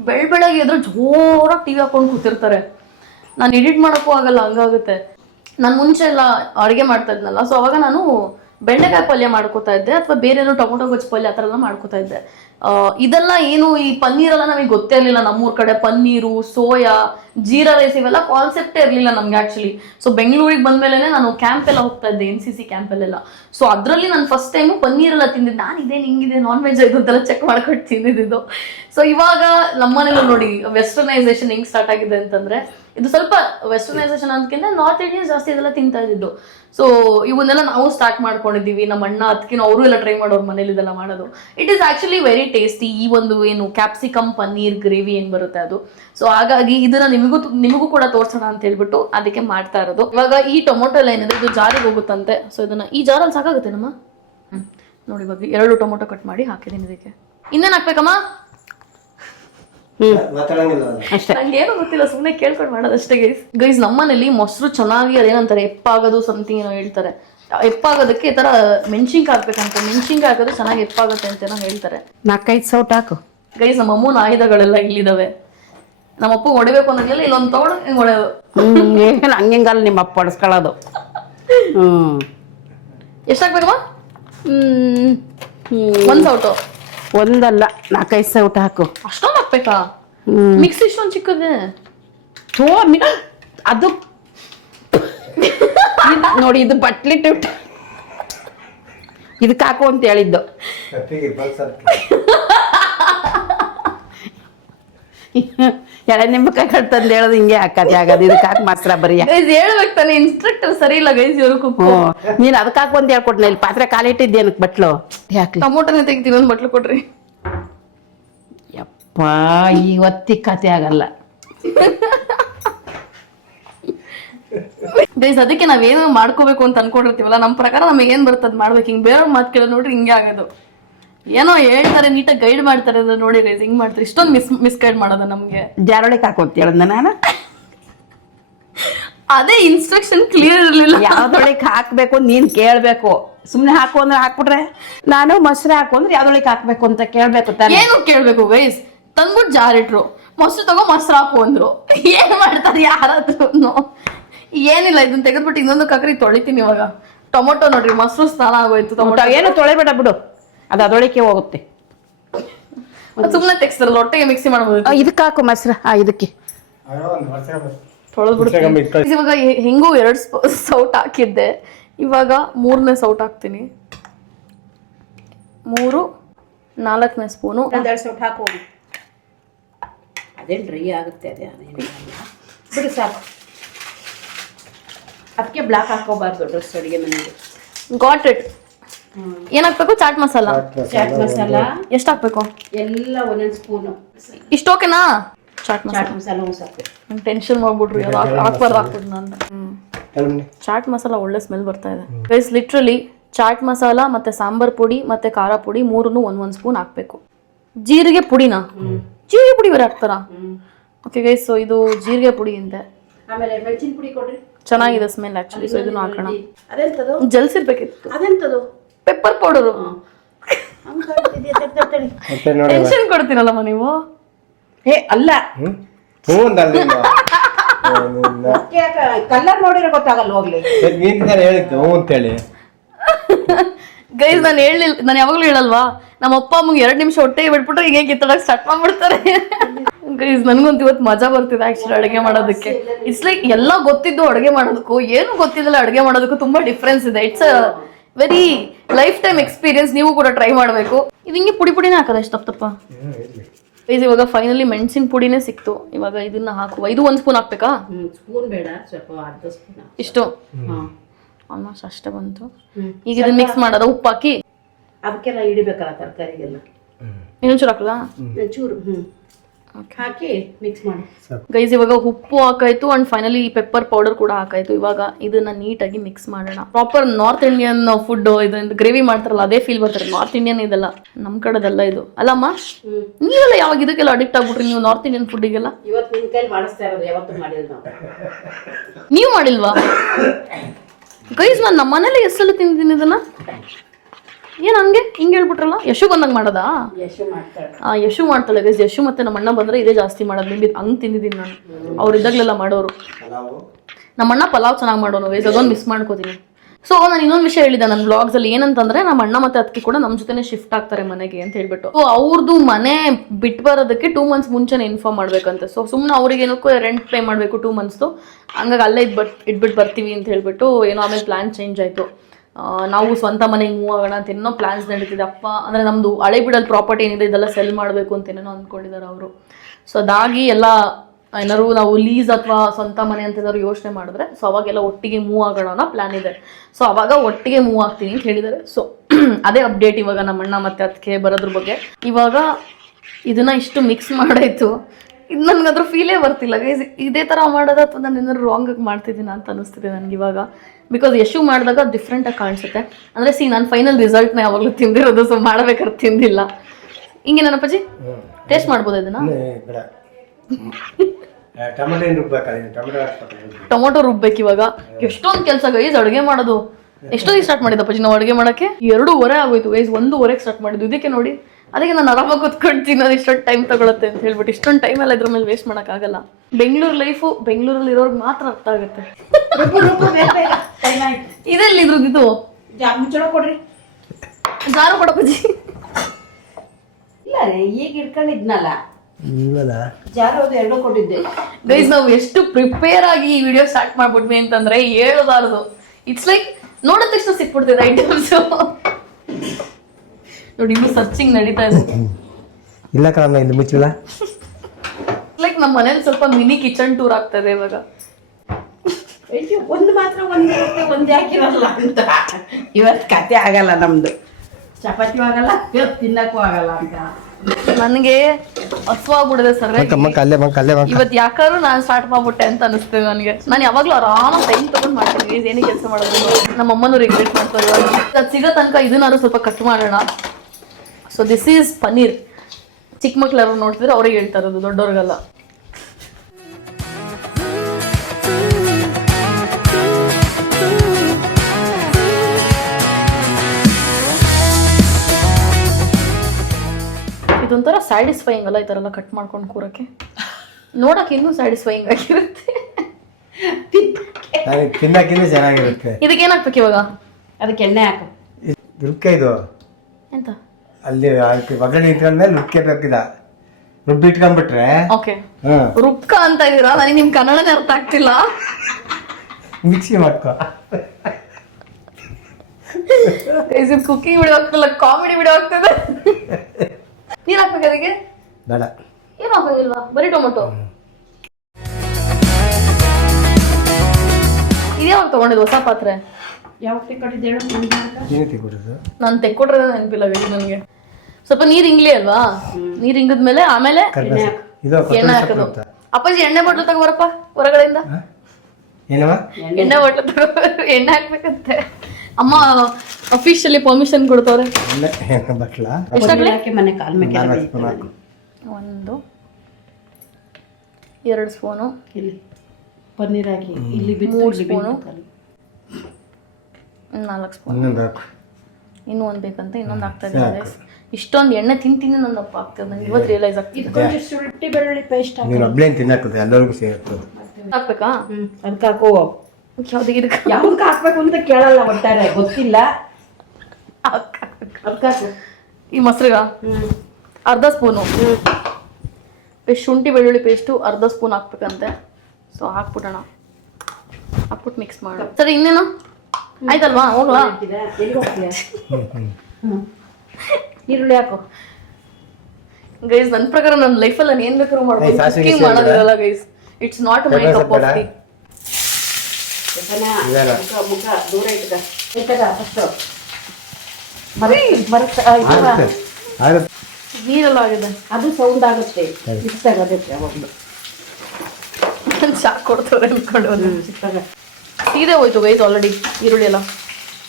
ಬೆಳಗ್ಗೆ ಎದ್ರು ಜೋರಾಗಿ ಟಿವಿ ಹಾಕೊಂಡು ಕೂತಿರ್ತಾರೆ. ನಾನು ಎಡಿಟ್ ಮಾಡಕ್ಕೂ ಆಗಲ್ಲ, ಹಂಗಾಗುತ್ತೆ. ನಾನು ಮುಂಚೆ ಎಲ್ಲ ಅಡುಗೆ ಮಾಡ್ತಾ ಇದ್ನಲ್ಲ, ಸೊ ಅವಾಗ ನಾನು ಬೆಂಡೆಕಾಯಿ ಪಲ್ಯ ಮಾಡ್ಕೋತಾ ಇದ್ದೆ, ಅಥವಾ ಬೇರೆ ಏನೋ ಟೊಮೊಟೊ ಗೊಜ್ಜು ಪಲ್ಯ ಆ ಥರ ಎಲ್ಲ ಮಾಡ್ಕೋತಾ ಇದ್ದೆ. ಇದೆಲ್ಲ ಏನು ಈ ಪನ್ನೀರೆಲ್ಲ ನಮಗೆ ಗೊತ್ತೇ ಇರಲಿಲ್ಲ. ನಮ್ಮೂರ್ ಕಡೆ ಪನ್ನೀರು, ಸೋಯಾ, ಜೀರಾ ರೈಸ್ ಇವೆಲ್ಲ ಕಾನ್ಸೆಪ್ಟೇ ಇರಲಿಲ್ಲ ನಮ್ಗೆ ಆಕ್ಚುಲಿ. ಸೊ ಬೆಂಗಳೂರಿಗೆ ಬಂದ್ಮೇಲೆ ನಾನು ಕ್ಯಾಂಪ್ ಎಲ್ಲ ಹೋಗ್ತಾ ಇದ್ದೆ, NCC ಕ್ಯಾಂಪಲ್ಲೆಲ್ಲ. ಸೊ ಅದರಲ್ಲಿ ನಾನು ಫಸ್ಟ್ ಟೈಮು ಪನ್ನೀರೆಲ್ಲ ತಿಂದಿದ್ದು. ನಾನು ಇದೇನು ಹಿಂಗಿದೆ ನಾನ್ ವೆಜ್ ಇದು ಅಂತೆಲ್ಲ ಚೆಕ್ ಮಾಡ್ಕೊಂಡು ತಿಂದಿದ್ದು. ಸೊ ಇವಾಗ ನಮ್ಮನೇಲಿ ನೋಡಿ ವೆಸ್ಟರ್ನೈಸೇಷನ್ ಹೆಂಗ್ ಸ್ಟಾರ್ಟ್ ಆಗಿದೆ ಅಂತಂದ್ರೆ, ಇದು ಸ್ವಲ್ಪ ವೆಸ್ಟರ್ನೈಸೇಷನ್ ಅಂದ್ಕಿಂತ ನಾರ್ತ್ ಇಂಡಿಯನ್ಸ್ ಜಾಸ್ತಿ ಇದೆಲ್ಲ ತಿಂತಾ ಇದ್ದಿದ್ದು. ಸೊ ಇವನ್ನೆಲ್ಲ ನಾವು ಸ್ಟಾರ್ಟ್ ಮಾಡ್ಕೊಂಡಿದ್ದೀವಿ. ನಮ್ಮ ಅಣ್ಣ ಅದಕ್ಕಿನ ಅವರು ಎಲ್ಲ ಟ್ರೈ ಮಾಡೋರು ಮನೇಲಿ ಇದೆಲ್ಲ ಮಾಡೋದು. It is actually very tasty. ಈ ಒಂದು ಏನು ಕ್ಯಾಪ್ಸಿಕಮ್ ಪನ್ನೀರ್ ಗ್ರೇವಿ ಏನ್ ಬರುತ್ತೆ ಅದು. ಸೊ ಹಾಗಾಗಿ ಇದನ್ನ ನಿಮಗೂ ಕೂಡ ತೋರ್ಸೋಣ ಅಂತ ಹೇಳ್ಬಿಟ್ಟು ಅದಕ್ಕೆ ಮಾಡ್ತಾ ಇರೋದು. ಇವಾಗ ಈ ಟೊಮೊಟೊ ಎಲ್ಲ ಏನಿದೆ ಇದು ಜಾರಿಗೆ ಹೋಗುತ್ತಂತೆ. ಸೊ ಇದನ್ನ ಈ ಜಾರಲ್ಲಿ ಸಾಕಾಗುತ್ತೆ ನಮ್ಮ. ನೋಡಿ ಇವಾಗ 2 ಟೊಮೊಟೊ ಕಟ್ ಮಾಡಿ ಹಾಕಿದ್ದೀನಿ ಇದಕ್ಕೆ. ಇನ್ನೇನ್ ಹಾಕ್ಬೇಕಮ್ಮ? ನಂಗೇನು ಗೊತ್ತಿಲ್ಲ, ಸುಮ್ಮನೆ ಕೇಳ್ಕೊಂಡು ಮಾಡೋದಷ್ಟೇ ಗೈಸ್. ನಮ್ಮನೇಲಿ ಮೊಸರು ಚೆನ್ನಾಗಿ ಅದೇನಂತಾರೆ ಎಪ್ಪಾಗೋದು ಸಮಥಿಂಗ್ ಏನೋ ಹೇಳ್ತಾರೆ. ಎಪ್ಪಾಗೋದಕ್ಕೆ ಈ ತರ ಮೆಣಸಿನ್ಕಾಯಿ ಹಾಕ್ಬೇಕಂತ. ಮೆಣಸಿನ್ಕಾಯಿ ಹಾಕೋದು ಚೆನ್ನಾಗಿ ಎಪ್ಪಾಗುತ್ತೆ ಅಂತ ಏನೋ ಹೇಳ್ತಾರೆ. 4-5 ಸೌಟ್ ಹಾಕು ಗೈಸ್. ನಮ್ಮ ಅಮ್ಮನ ಆಯುಧಗಳೆಲ್ಲ ಇಲ್ಲಿದಾವೆ. ನಮ್ಮಪ್ಪ ಹೊಡಿಬೇಕು ಅನ್ನೋದಿಲ್ಲ, ಇಲ್ಲೊಂದು ತಗೊಂಡು ಹಿಂಗ್ ಹೊಡೆಯೋದು. ಹಂಗಲ್ಲ ನಿಮ್ಮ ಅಪ್ಪ ಹೊಡ್ಸ್ಕೊಳ್ಳೋದು. ಎಷ್ಟಾಗ್ಬೇಕಮ್ಮ? 1 ಸೌಟು? ಒಂದಲ್ಲ 4-5 ಸೌಟ್ ಹಾಕು. ಅಷ್ಟೊಂದು ಹಾಕ್ಬೇಕಾ? ಮಿಕ್ಸಿ ಇಷ್ಟೊಂದು ಚಿಕ್ಕದೆ ಅದು ನೋಡಿ. ಇದು ಬಟ್ಲಿಟ್ಟು ಇದಕ್ಕೆ ಹಾಕು ಅಂತ ಹೇಳಿದ್ದು. ಎಳೆ ನಿಂಬಕಾಯಿ ಕಟ್ತಂದು ಹೇಳೋದು ಹಿಂಗೆ ಹಾಕದೆ ಆಗದು. ಇದಕ್ಕೆ ಹಾಕಿ ಮಾತ್ರ ಬರೀ ಹೇಳ್ಬೇಕು ತಾನೆ. ಇನ್ಸ್ಟ್ರಕ್ಟರ್ ಸರಿ ಇಲ್ಲ ಗೈಸ್ ಇವರು. ನೀನ್ ಅದಕ್ಕೆ ಹಾಕು ಅಂತ ಹೇಳ್ಕೊಟ್ನ. ಇಲ್ಲಿ ಪಾತ್ರೆ ಕಾಲಿಟ್ಟಿದ್ದೆ ಏನಕ್ಕೆ ಬಟ್ಲು ಯಾಕೆ? ಟೊಮೊಟೊನೇ ತೆಗಿತೀನಿ, ಒಂದು ಬಟ್ಲು ಕೊಡ್ರಿ. ಯಪ್ಪ ಈ ಹೊತ್ತಿ ಕತೆ ಆಗಲ್ಲ ಗೈಸ್. ಅದಕ್ಕೆ ನಾವೇನು ಮಾಡ್ಕೋಬೇಕು ಅಂತ ಅನ್ಕೊಂಡಿರ್ತೀವಲ್ಲ, ನಮ್ಮ ಪ್ರಕಾರ ನಮಗೆ ಏನ್ ಬರ್ತದ ಮಾಡ್ಬೇಕು. ಹಿಂಗ್ ಬೇರೆ ಮಾತು ಕೇಳೋದು ನೋಡ್ರಿ ಹಿಂಗೆ ಆಗೋದು. ಏನೋ ಹೇಳ್ತಾರೆ, ನೀಟಾಗಿ ಗೈಡ್ ಮಾಡ್ತಾರೆ ನೋಡಿ ಗೈಸ್. ಹಿಂಗ್ ಮಾಡ್ತಾರೆ, ಇಷ್ಟೊಂದು ಮಿಸ್ಗೈಡ್ ಮಾಡೋದು ನಮ್ಗೆ. ಜಾರೊಳಗೆ ಹಾಕು ಅಂತ ಹೇಳದ್ನ ನಾನು. ಅದೇ ಇನ್ಸ್ಟ್ರಕ್ಷನ್ ಕ್ಲಿಯರ್ ಇರ್ಲಿಲ್ಲ. ಯಾವ್ದೊಳಗೆ ಹಾಕ್ಬೇಕು ನೀನ್ ಕೇಳ್ಬೇಕು. ಸುಮ್ನೆ ಹಾಕು ಅಂದ್ರೆ ಹಾಕ್ಬಿಟ್ರೆ, ನಾನು ಮೊಸರು ಹಾಕು ಅಂದ್ರೆ ಯಾವ್ದೊಳಗೆ ಹಾಕ್ಬೇಕು ಅಂತ ಕೇಳ್ಬೇಕು ತಾನೆ. ಏನು ಕೇಳ್ಬೇಕು ಗೈಸ್? ತಂದ್ಬಿಟ್ಟು ಜಾರಿಟ್ರು, ಮೊಸರು ತಗೋ ಮೊಸರು ಹಾಕು ಅಂದ್ರು. ಏನ್ ಮಾಡ್ತಾರೆ ಯಾರಾದ್ರೂ? ಏನಿಲ್ಲ, ಇದನ್ನ ತೆಗೆದ್ಬಿಟ್ಟು ಇನ್ನೊಂದು ಕಕ್ರಿ ತೊಳಿತೀನಿ ಇವಾಗ. ಟೊಮೊಟೊ ನೋಡ್ರಿ, ಮೊಸರು ಸ್ನಾನ ಆಗೋಯ್ತು. ಟೊಮೊಟೊ ಏನು ತೊಳೆಬೇಡ ಬಿಡು, ಅದು ಅದೊಳಕ್ಕೆ ಹೋಗುತ್ತೆ. ಸುಮ್ಮನೆ ತೆಗ್ಸ್ತಾರಲ್ಲ, ಒಟ್ಟಿಗೆ ಮಿಕ್ಸಿ ಮಾಡ್ಬೋದು. ಇದಕ್ಕೆ ಹಾಕು ಮೊಸರು. ಇದಕ್ಕೆ ತೊಳೆದ್ಬಿಡ್ತೀನಿ. ಇವಾಗ ಹೆಂಗೂ 2 ಸೌಟ್ ಹಾಕಿದ್ದೆ, ಇವಾಗ 3ನೇ ಸೌಟ್ ಹಾಕ್ತೀನಿ. 3, 4ನೇ ಸ್ಪೂನು. 2 ಸೌಟ್ ಹಾಕು. ಅದೇನು ಡ್ರೈ ಆಗುತ್ತೆ, ಅದೇ ಬಿಡು ಸಾಕು. ಅದಕ್ಕೆ ಬ್ಲಾಕ್ ಹಾಕೋಬಾರ್ದು ಡ್ರೆಸ್ ಅಡುಗೆ ಮನೆಗೆ. Got it. ಏನಾಗ್ಬೇಕು? ಚಾಟ್ ಮಸಾಲ. ಚಾಟ್ ಮಸಾಲ ಎಷ್ಟು ಹಾಕ್ಬೇಕು? ಎಲ್ಲ 1 ಸ್ಪೂನು. ಇಷ್ಟು ಓಕೆನಾ? ಚಾಟ್ ಮಸಾಲ ಸಾಕು. ಟೆನ್ಷನ್ ಮಾಡ್ಬಿಡ್ರಿ, ಅದು ಹಾಕ್ಬಾರ್ದು ಹಾಕ್ಬಿಟ್ಟು ನಾನು. ಚಾಟ್ ಮಸಾಲ ಒಳ್ಳೆ ಸ್ಮೆಲ್ ಬರ್ತಾ ಇದೆ ಗೈಸ್. ಲಿಟ್ರಲಿ ಚಾಟ್ ಮಸಾಲ ಮತ್ತೆ ಸಾಂಬಾರ್ ಪುಡಿ ಮತ್ತೆ ಖಾರ ಪುಡಿ 3 1 ಸ್ಪೂನ್ ಹಾಕ್ಬೇಕು. ಜೀರಿಗೆ ಪುಡಿನಾ? ಜೀರಿಗೆ ಪುಡಿ ಬೇರೆ ಹಾಕ್ತಾರಾ? ಓಕೆ ಗೈಸ್, ಸೊ ಇದು ಜೀರಿಗೆ ಪುಡಿ ಅಂತೆ. ಆಮೇಲೆ ಮೆಣಸಿನ ಪುಡಿ ಕೊಡ್ರಿ, ಚೆನ್ನಾಗಿದೆ ಸ್ಮೆಲ್ ಆಕ್ಚುಲಿ. ಸೊ ಇದನ್ನು ಹಾಕೋಣ. ಅದೆಂತದು? ಜಲ್ಸಿರ್ಬೇಕಿತ್ತು. ಅದೆಂತದು? Pepper powder. ಟೆನ್ಷನ್ ಕೊಡ್ತೀರಲ್ಲಮ್ಮ ನೀವು. ಅಲ್ಲ, ಕಲರ್ ನೋಡಿದ್ರೆ ಗೊತ್ತಾಗಲ್ಲ. ಹೋಗ್ಲಿ ಗೈಸ್, ನಾನು ಯಾವಾಗ್ಲೂ ಹೇಳಲ್ವಾ, ನಮ್ಮ ಅಪ್ಪ ಅಮ್ಮಗೆ 2 ನಿಮಿಷ ಹೊಟ್ಟೆಗೆ ಬಿಟ್ಬಿಟ್ರೆ ಹೀಗೆ ಕಿತ್ತಡಕ್ ಸ್ಟಾರ್ಟ್ ಮಾಡ್ಬಿಡ್ತಾರೆ. ಗೈಸ್ ನನಗಂತೂ ಇವತ್ತು ಮಜಾ ಬರ್ತಿದೆ ಆಕ್ಚುಲಿ ಅಡುಗೆ ಮಾಡೋದಕ್ಕೆ. ಇಟ್ಸ್ ಲೈಕ್ ಎಲ್ಲ ಗೊತ್ತಿದ್ದು ಅಡುಗೆ ಮಾಡೋದಕ್ಕೂ ಏನು ಗೊತ್ತಿದ್ದಲ್ಲ ಅಡುಗೆ ಮಾಡೋದಕ್ಕೂ ತುಂಬಾ ಡಿಫ್ರೆನ್ಸ್ ಇದೆ. It's a very life time experience. ನೀವು ಕೂಡ ಟ್ರೈ ಮಾಡಬೇಕು. ಇದು ಹಿಂಗೆ ಪುಡಿನೇ ಹಾಕೋದ ಎಷ್ಟು ತಪ್ಪ ಗೈಸ್. ಇವಾಗ ಫೈನಲಿ ಮೆಣಸಿನ ಪುಡಿನೇ ಸಿಕ್ತು. ಇವಾಗ ಇದನ್ನ ಹಾಕುವ. ಇದು 1 ಸ್ಪೂನ್ ಹಾಕ್ಬೇಕಾ? ಸ್ಪೂನ್ ಬೇಡ, ಸ್ವಲ್ಪ ಅರ್ಧ ಸ್ಪೂನ್ ಇಷ್ಟು ಆಲ್ಮೋಸ್ಟ್ ಅಷ್ಟೇ ಬಂತು. ಈಗ ಇದನ್ನ ಮಿಕ್ಸ್ ಮಾಡೋದ ಉಪ್ಪು ಹಾಕಿ ಅದಕ್ಕೆಲ್ಲ ಹಿಡಿಬೇಕಲ್ಲ ತರಕಾರಿಗೆಲ್ಲ. ಇನ್ನೊಂಚೂರು ಹಾಕಲಾ? ಚೂರು ಹಾಕಿ ಮಿಕ್ಸ್ ಮಾಡಿ ಗೈಸ್. ಇವಾಗ ಉಪ್ಪು ಹಾಕಾಯ್ತು ಅಂಡ್ ಫೈನಲಿ ಪೆಪ್ಪರ್ ಪೌಡರ್ ಕೂಡ ಹಾಕಾಯ್ತು. ಇವಾಗ ಇದನ್ನ ನೀಟಾಗಿ ಮಿಕ್ಸ್ ಮಾಡೋಣ. ಪ್ರಾಪರ್ ನಾರ್ತ್ ಇಂಡಿಯನ್ ಫುಡ್ ಇದು ಗ್ರೇವಿ ಮಾಡ್ತಾರಲ್ಲ ಅದೇ ಫೀಲ್ ಬರ್ತಾರೆ. ನಾರ್ತ್ ಇಂಡಿಯನ್ ಇದೆಲ್ಲ ನಮ್ ಕಡೆದೆಲ್ಲ ಇದು ಅಲ್ಲಮ್ಮ. ನೀವೆಲ್ಲ ಯಾವಾಗ ಇದಕ್ಕೆಲ್ಲ ಅಡಿಕ್ಟ್ ಆಗ್ಬಿಟ್ರಿ ನೀವು ನಾರ್ತ್ ಇಂಡಿಯನ್ ಫುಡ್ಡಿಗೆಲ್ಲ? ಇವತ್ತು ನಿನ್ ಕೈಲಿ ಮಾಡಿಸ್ತಾ ಇರೋದು, ಯಾವತ್ತೂ ಮಾಡಿಲ್ಲ ನಾವು. ನೀವು ಮಾಡಿಲ್ವಾ ಗೈಸ್? ನಾನು ನಮ್ಮ ಮನೇಲಿ ಎಷ್ಟೆಲ್ಲ ತಿಂದಿದ್ದೀನಿ ಇದನ್ನ. ಏನ್ ಹಂಗೆ ಹಿಂಗೆ ಹೇಳ್ಬಿಟ್ರಲ್ಲ? ಯಶು ಬಂದಂಗೆ ಮಾಡೋದಾ? ಯಶು ಮಾಡ್ತಾಳೆ ಗೈಸ್. ಯಶು ಮತ್ತೆ ನಮ್ಮ ಅಣ್ಣ ಬಂದ್ರೆ ಇದೇ ಜಾಸ್ತಿ ಮಾಡೋದು. ನಿಮ್ಗೆ ಹಂಗೆ ತಿಂದಿದ್ದೀನಿ ನಾನು. ಅವ್ರು ಇದ್ದಾಗಲೆಲ್ಲ ಮಾಡೋರು. ನಮ್ಮ ಅಣ್ಣ ಪಲಾವ್ ಚೆನ್ನಾಗಿ ಮಾಡೋನು ಗೈಸ್. ಅದೊಂದು ಮಿಸ್ ಮಾಡ್ಕೋತೀನಿ. ಸೊ ನಾನು ಇನ್ನೊಂದು ವಿಷಯ ಹೇಳಿದ್ದೆ ನನ್ನ ಬ್ಲಾಗ್ಸ್ ಅಲ್ಲಿ. ಏನಂತಂದ್ರೆ ನಮ್ಮ ಅಣ್ಣ ಮತ್ತೆ ಅದಕ್ಕೆ ಕೂಡ ನಮ್ಮ ಜೊತೆನೆ ಶಿಫ್ಟ್ ಆಗ್ತಾರೆ ಮನೆಗೆ ಅಂತ ಹೇಳ್ಬಿಟ್ಟು. ಸೊ ಅವ್ರದ್ದು ಮನೆ ಬಿಟ್ಟು ಬರೋದಕ್ಕೆ 2 months ಮುಂಚೆನೆ ಇನ್ಫಾರ್ಮ್ ಮಾಡ್ಬೇಕಂತೆ. ಸೊ ಸುಮ್ಮನೆ ಅವ್ರಿಗೆ ಏನಕ್ಕೂ ರೆಂಟ್ ಪೇ ಮಾಡಬೇಕು 2 monthsದು. ಹಂಗಾಗಿ ಅಲ್ಲೇ ಇಟ್ಬಿಟ್ಟು ಬರ್ತೀವಿ ಅಂತ ಹೇಳ್ಬಿಟ್ಟು ಏನೋ ಆಮೇಲೆ ಪ್ಲಾನ್ ಚೇಂಜ್ ಆಯಿತು. ನಾವು ಸ್ವಂತ ಮನೆಗೆ ಮೂವ್ ಆಗೋಣ ಅಂತ ಏನೋ ಪ್ಲಾನ್ಸ್ ನಡೀತಿದೆ. ಅಪ್ಪ ಅಂದರೆ ನಮ್ಮದು ಹಳೆ ಬಿಡಲ್ ಪ್ರಾಪರ್ಟಿ ಏನಿದೆ ಇದೆಲ್ಲ ಸೆಲ್ ಮಾಡಬೇಕು ಅಂತ ಏನೇನೋ ಅಂದ್ಕೊಂಡಿದ್ದಾರೆ ಅವರು. ಸೊ ಅದಾಗಿ ಎಲ್ಲ ಏನಾದ್ರು ನಾವು ಲೀಸ್ ಅಥವಾ ಸ್ವಂತ ಮನೆ ಅಂತ ಏನಾದ್ರು ಯೋಚನೆ ಮಾಡಿದ್ರೆ ಸೊ ಅವಾಗೆಲ್ಲ ಒಟ್ಟಿಗೆ ಮೂವ್ ಆಗೋಣ ಅನ್ನೋ ಪ್ಲಾನ್ ಇದೆ. ಸೊ ಅವಾಗ ಒಟ್ಟಿಗೆ ಮೂವ್ ಆಗ್ತೀನಿ ಅಂತ ಹೇಳಿದ್ದಾರೆ. ಸೊ ಅದೇ ಅಪ್ಡೇಟ್ ಇವಾಗ ನಮ್ಮ ಅಣ್ಣ ಮತ್ತೆ ಅದಕ್ಕೆ ಬರೋದ್ರ ಬಗ್ಗೆ. ಇವಾಗ ಇದನ್ನ ಇಷ್ಟು ಮಿಕ್ಸ್ ಮಾಡಾಯ್ತು. ಇದು ನನಗದ್ರ ಫೀಲೇ ಬರ್ತಿಲ್ಲ ಗೈಸ್. ಇದೇ ಥರ ಮಾಡೋದು ಅಥವಾ ನಾನು ಏನಾದ್ರು ರಾಂಗ್ ಆಗಿ ಮಾಡ್ತಿದ್ದೀನಿ ಅಂತ ಅನಿಸ್ತಿದೆ ನನಗೆ ಇವಾಗ. ಬಿಕಾಸ್ ಯಶು ಮಾಡಿದಾಗ ಡಿಫ್ರೆಂಟಾಗಿ ಕಾಣಿಸುತ್ತೆ. ಅಂದರೆ ನಾನು ಫೈನಲ್ ರಿಸಲ್ಟ್ನ ಯಾವಾಗಲೂ ತಿಂದಿರೋದು. ಸೊ ಮಾಡ್ಬೇಕಾದ್ರೆ ತಿಂದಿಲ್ಲ. ಹಿಂಗೆ ನನ್ನಪ್ಪಾಜಿ ಟೇಸ್ಟ್ ಮಾಡ್ಬೋದು ಇದನ್ನ? ಟೊಮೊಟೊ ರುಬ್ಬೇಕು ಇವಾಗ. ಎಷ್ಟೊಂದು ಕೆಲಸ ಗೈಸ್ ಅಡುಗೆ ಮಾಡೋದು. ಎಷ್ಟೊಂದು ಸ್ಟಾರ್ಟ್ ಮಾಡಿದಪ್ಪಾಜಿ ನಾವು ಅಡುಗೆ ಮಾಡೋಕ್ಕೆ? 2:30 ಆಗೋಯ್ತು ಗೈಸ್. 1:30 ಸ್ಟಾರ್ಟ್ ಮಾಡಿದ್ದು. ಇದಕ್ಕೆ ನೋಡಿ ಅದಕ್ಕೆ ನಾನು ಆರಾಮಾಗಿ ಕೂತ್ಕೊಂಡು ತಿನ್ನೋದು ಇಷ್ಟೊಂದು ಟೈಮ್ ತಗೊಳುತ್ತೆ ಅಂತ ಹೇಳ್ಬಿಟ್ಟು. ಇಷ್ಟೊಂದು ಟೈಮ್ ಎಲ್ಲ ಇದ್ರ ಮೇಲೆ ವೇಸ್ಟ್ ಮಾಡೋಕ್ಕಾಗಲ್ಲ. ಬೆಂಗಳೂರು ಲೈಫು ಬೆಂಗಳೂರಲ್ಲಿ ಇರೋರ್ಗೆ ಮಾತ್ರ ಅರ್ಥ ಆಗುತ್ತೆ. ಇದೆಲ್ಲಿ ಇದ್ರದ್ದು ಇದು ಮುಚ್ಚಳ ಕೊಡ್ರಿ. ಜಾರು ಕೊಡಪ್ಪಾಜಿ. ಇಲ್ಲ ರೀ, ಈಗ ಇಟ್ಕೊಂಡಿದ್ನಲ್ಲ ಜಾರು, ಅದು 2 ಕೊಟ್ಟಿದ್ದೆ ಗೈಸ್. ನಾವು ಎಷ್ಟು ಪ್ರಿಪೇರ್ ಆಗಿ ಈ ವಿಡಿಯೋ ಸ್ಟಾರ್ಟ್ ಮಾಡ್ಬಿಟ್ವಿ ಅಂತಂದ್ರೆ ಹೇಳಬಾರದು. ಇಟ್ಸ್ ಲೈಕ್ ನೋಡಿದ ತಕ್ಷಣ ಸಿಕ್ಬಿಡ್ತಿದೆ ಐಟಮ್ಸ್. ನೋಡಿ ಇನ್ನು ಸರ್ಚಿಂಗ್ ನಡೀತಾ ಇದೆ. ಇಲ್ಲ ಕಣ ಇಲ್ಲಿ ಮುಚ್ಚಿಲ್ಲ. ಲೈಕ್ ನಮ್ಮ ಮನೇಲಿ ಸ್ವಲ್ಪ ಮಿನಿ ಕಿಚನ್ ಟೂರ್ ಆಗ್ತದೆ ಇವಾಗ. ಒಂದು ಮಾತ್ರ ಒಂದೇ ಹಾಕಿರಲ್ಲ ಅಂತ. ಇವತ್ತು ಕತೆ ಆಗಲ್ಲ ನಮ್ದು. ಚಪಾತಿ ಆಗಲ್ಲ, ಇವತ್ತು ತಿನ್ನಕ್ಕೂ ಆಗಲ್ಲ ಅಂತ ನನಗೆ ಹಸುವಾಗ್ಬಿಡಿದೆ ಸರ್. ಇವತ್ತು ಯಾಕಾದ್ರೂ ನಾನು ಸ್ಟಾರ್ಟ್ ಮಾಡ್ಬಿಟ್ಟೆ ಅಂತ ಅನಿಸ್ತದೆ ನನಗೆ. ನಾನು ಯಾವಾಗ್ಲೂ ಆರಾಮಾಗಿ ಟೈಮ್ ತಗೊಂಡು ಮಾಡ್ತೀನಿ. ಏನೇ ಕೆಲಸ ಮಾಡೋದು ನಮ್ಮ ಅಮ್ಮನೂ ರಿಗ್ರೆಟ್ ಮಾಡ್ತಾರೆ. ಅದು ಸಿಗೋ ತನಕ ಇದನ್ನಾದ್ರು ಸ್ವಲ್ಪ ಕಟ್ ಮಾಡೋಣ. So this is paneer. ಚಿಕ್ಕ ಮಕ್ಳು ಯಾರು ನೋಡ್ತಿದ್ರೆ ಅವ್ರಿಗೆ ಹೇಳ್ತಾ ಇರೋದು, ದೊಡ್ಡವ್ರಿಗೆಲ್ಲ. ಇದೊಂಥರ ಸ್ಯಾಟಿಸ್ಫೈಯಿಂಗ್ ಅಲ್ಲ ಈ ಥರ ಎಲ್ಲ ಕಟ್ ಮಾಡ್ಕೊಂಡು ಕೂರಕ್ಕೆ. ನೋಡಕ್ಕೆ ಇನ್ನೂ ಸ್ಯಾಟಿಸ್ಫೈಯಿಂಗ್ ಆಗಿರುತ್ತೆ. ತಿನ್ನಕ್ಕಿಂತ ಚೆನ್ನಾಗಿರುತ್ತೆ. ಇದಕ್ಕೆ ಏನಾಗ್ಬೇಕು ಇವಾಗ? ಅದಕ್ಕೆ ಎಣ್ಣೆ ಹಾಕು. ರುಬ್ಕೆ ಇದು ಎಂತ ಅಲ್ಲಿ ಒಗ್ಗರಣೆ ಇಟ್ಕೊಂಡ್ಮೇಲೆ ರುಬ್ಕೆ ಬೇಕಿದ ರುಬ್ಬಿ ಇಟ್ಕೊಂಡ್ಬಿಟ್ರೆ. ಓಕೆ, ರುಬ್ಕ ಅಂತ ಇದೀರಾ? ನನಗೆ ನಿಮ್ ಕನ್ನಡನೇ ಅರ್ಥ ಆಗ್ತಿಲ್ಲ. ಮಿಕ್ಸಿ ಮಾಡ್ಕೊ. ಕುಕಿಂಗ್ ವಿಡಿಯೋ ಆಗ್ತಿಲ್ಲ, ಕಾಮಿಡಿ ವಿಡಿಯೋ ಆಗ್ತದೆ. ನೀರ್ ಹಾಕ್ಬೇಕು ಅದಕ್ಕೆ? ಬೇಡ, ಏನು ಹಾಕೋದಿಲ್ವಾ? ಬರೀ ಟೊಮೊಟೊ. ಇದ್ಯಾವಾಗ ತಗೊಂಡಿದ್ದು ಹೊಸ ಪಾತ್ರೆ? ಯಾವ ತೆಕ್ಕೊಟ್ಟಿದ್ದು ಹೇಳು. ನಾನು ತೆಕ್ಕೊಟ್ರೆ ನೆನಪಿಲ್ಲ ನನಗೆ. ಸ್ವಲ್ಪ ನೀರ್ ಹಿಂಗ್ಲಿ ಅಲ್ವಾ? ನೀರ್ ಹಿಂಗದ್ಮೇಲೆ ಆಮೇಲೆ ಎಣ್ಣೆ ಹಾಕೋದು. ಅಪ್ಪಾಜಿ ಎಣ್ಣೆ ಬಾಟ್ಲು ತಗೋಬರಪ್ಪ ಹೊರಗಡೆಯಿಂದ. ಎಣ್ಣೆ ಬಾಟ್ಲು ತಗೋ, ಎಣ್ಣೆ ಹಾಕ್ಬೇಕಂತೆ. ಅಮ್ಮ ಅಫಿಷಿಯಲಿ ಪರ್ಮಿಷನ್ ಕೊಡ್ತವ್ರೆ. ಮನೆ ಕಾಲ್ ಮೇಲೆ 1 2 ಸ್ಪೂನು ಇಲ್ಲಿ ಪನ್ನೀರ್ ಹಾಕಿ, ಇಲ್ಲಿ 3 ಸ್ಪೂನು, 4 ಸ್ಪೂನ್. ಇನ್ನೂ ಒಂದು ಬೇಕಂತ ಇನ್ನೊಂದು ಆಗ್ತಾ ಇದೆ. ಇಷ್ಟೊಂದು ಎಣ್ಣೆ ತಿಂತೀನಿ ನನ್ನಪ್ಪ ಆಗ್ತದೆ. ನಂಗೆ ಇವತ್ತು ರಿಯಲೈಸ್ ಆಗ್ತಿದೆ. ಶುಂಠಿ ಬೆಳ್ಳುಳ್ಳಿ ಪೇಸ್ಟ್ ಹಾಕ್ಬೇಕಾ? ಅದಕ್ಕೆ ಹಾಕೋ. ಯಾವ್ದಕ್ಕೆ ಹಾಕ್ಬೇಕು ಅಂತ ಕೇಳಲ್ಲ, ಒಟ್ಟಾರೆ ಗೊತ್ತಿಲ್ಲ. ಈ ಮೊಸರಿಗ 1/2 ಸ್ಪೂನು, ಶುಂಠಿ ಬೆಳ್ಳುಳ್ಳಿ ಪೇಸ್ಟು ಅರ್ಧ ಸ್ಪೂನ್ ಹಾಕ್ಬೇಕಂತೆ. ಸೊ ಹಾಕ್ಬಿಡೋಣ, ಹಾಕ್ಬಿಟ್ಟು ಮಿಕ್ಸ್ ಮಾಡೋಣ. ಸರಿ ಇನ್ನೇನು ಆಯ್ತಲ್ವಾ? ಹೋಗ್ಲಾ? ಈರುಳ್ಳಿ ಹಾಕು ಗೈಸ್. ನನ್ನ ಪ್ರಕಾರ ನನ್ನ ಲೈಫಲ್ಲಿ ನಾನು ಏನ್ ಬೇಕಾದ್ರೂ ಮಾಡ್ಬೋದು, ಕುಕಿಂಗ್ ಮಾಡೋದಿರಲ್ಲ guys. It's not my cup of tea. ಮುಖ ದೂರ ಇಟ್ಕ ನೀರೆಲ್ಲ ಆಗಿದೆ, ಅದು ಸೌಂಡ್ ಆಗುತ್ತೆ. ಮಿಕ್ಸ್ ಆಗೋದಕ್ಕೆ ಯಾವಾಗಲೂ ಶಾಕ್ ಕೊಡ್ತಾರೆ ಅನ್ಕೊಂಡು ಸೀದೆ ಹೋಯ್ತು ಗೈಸ್ ಆಲ್ರೆಡಿ ಈರುಳ್ಳಿ ಎಲ್ಲ.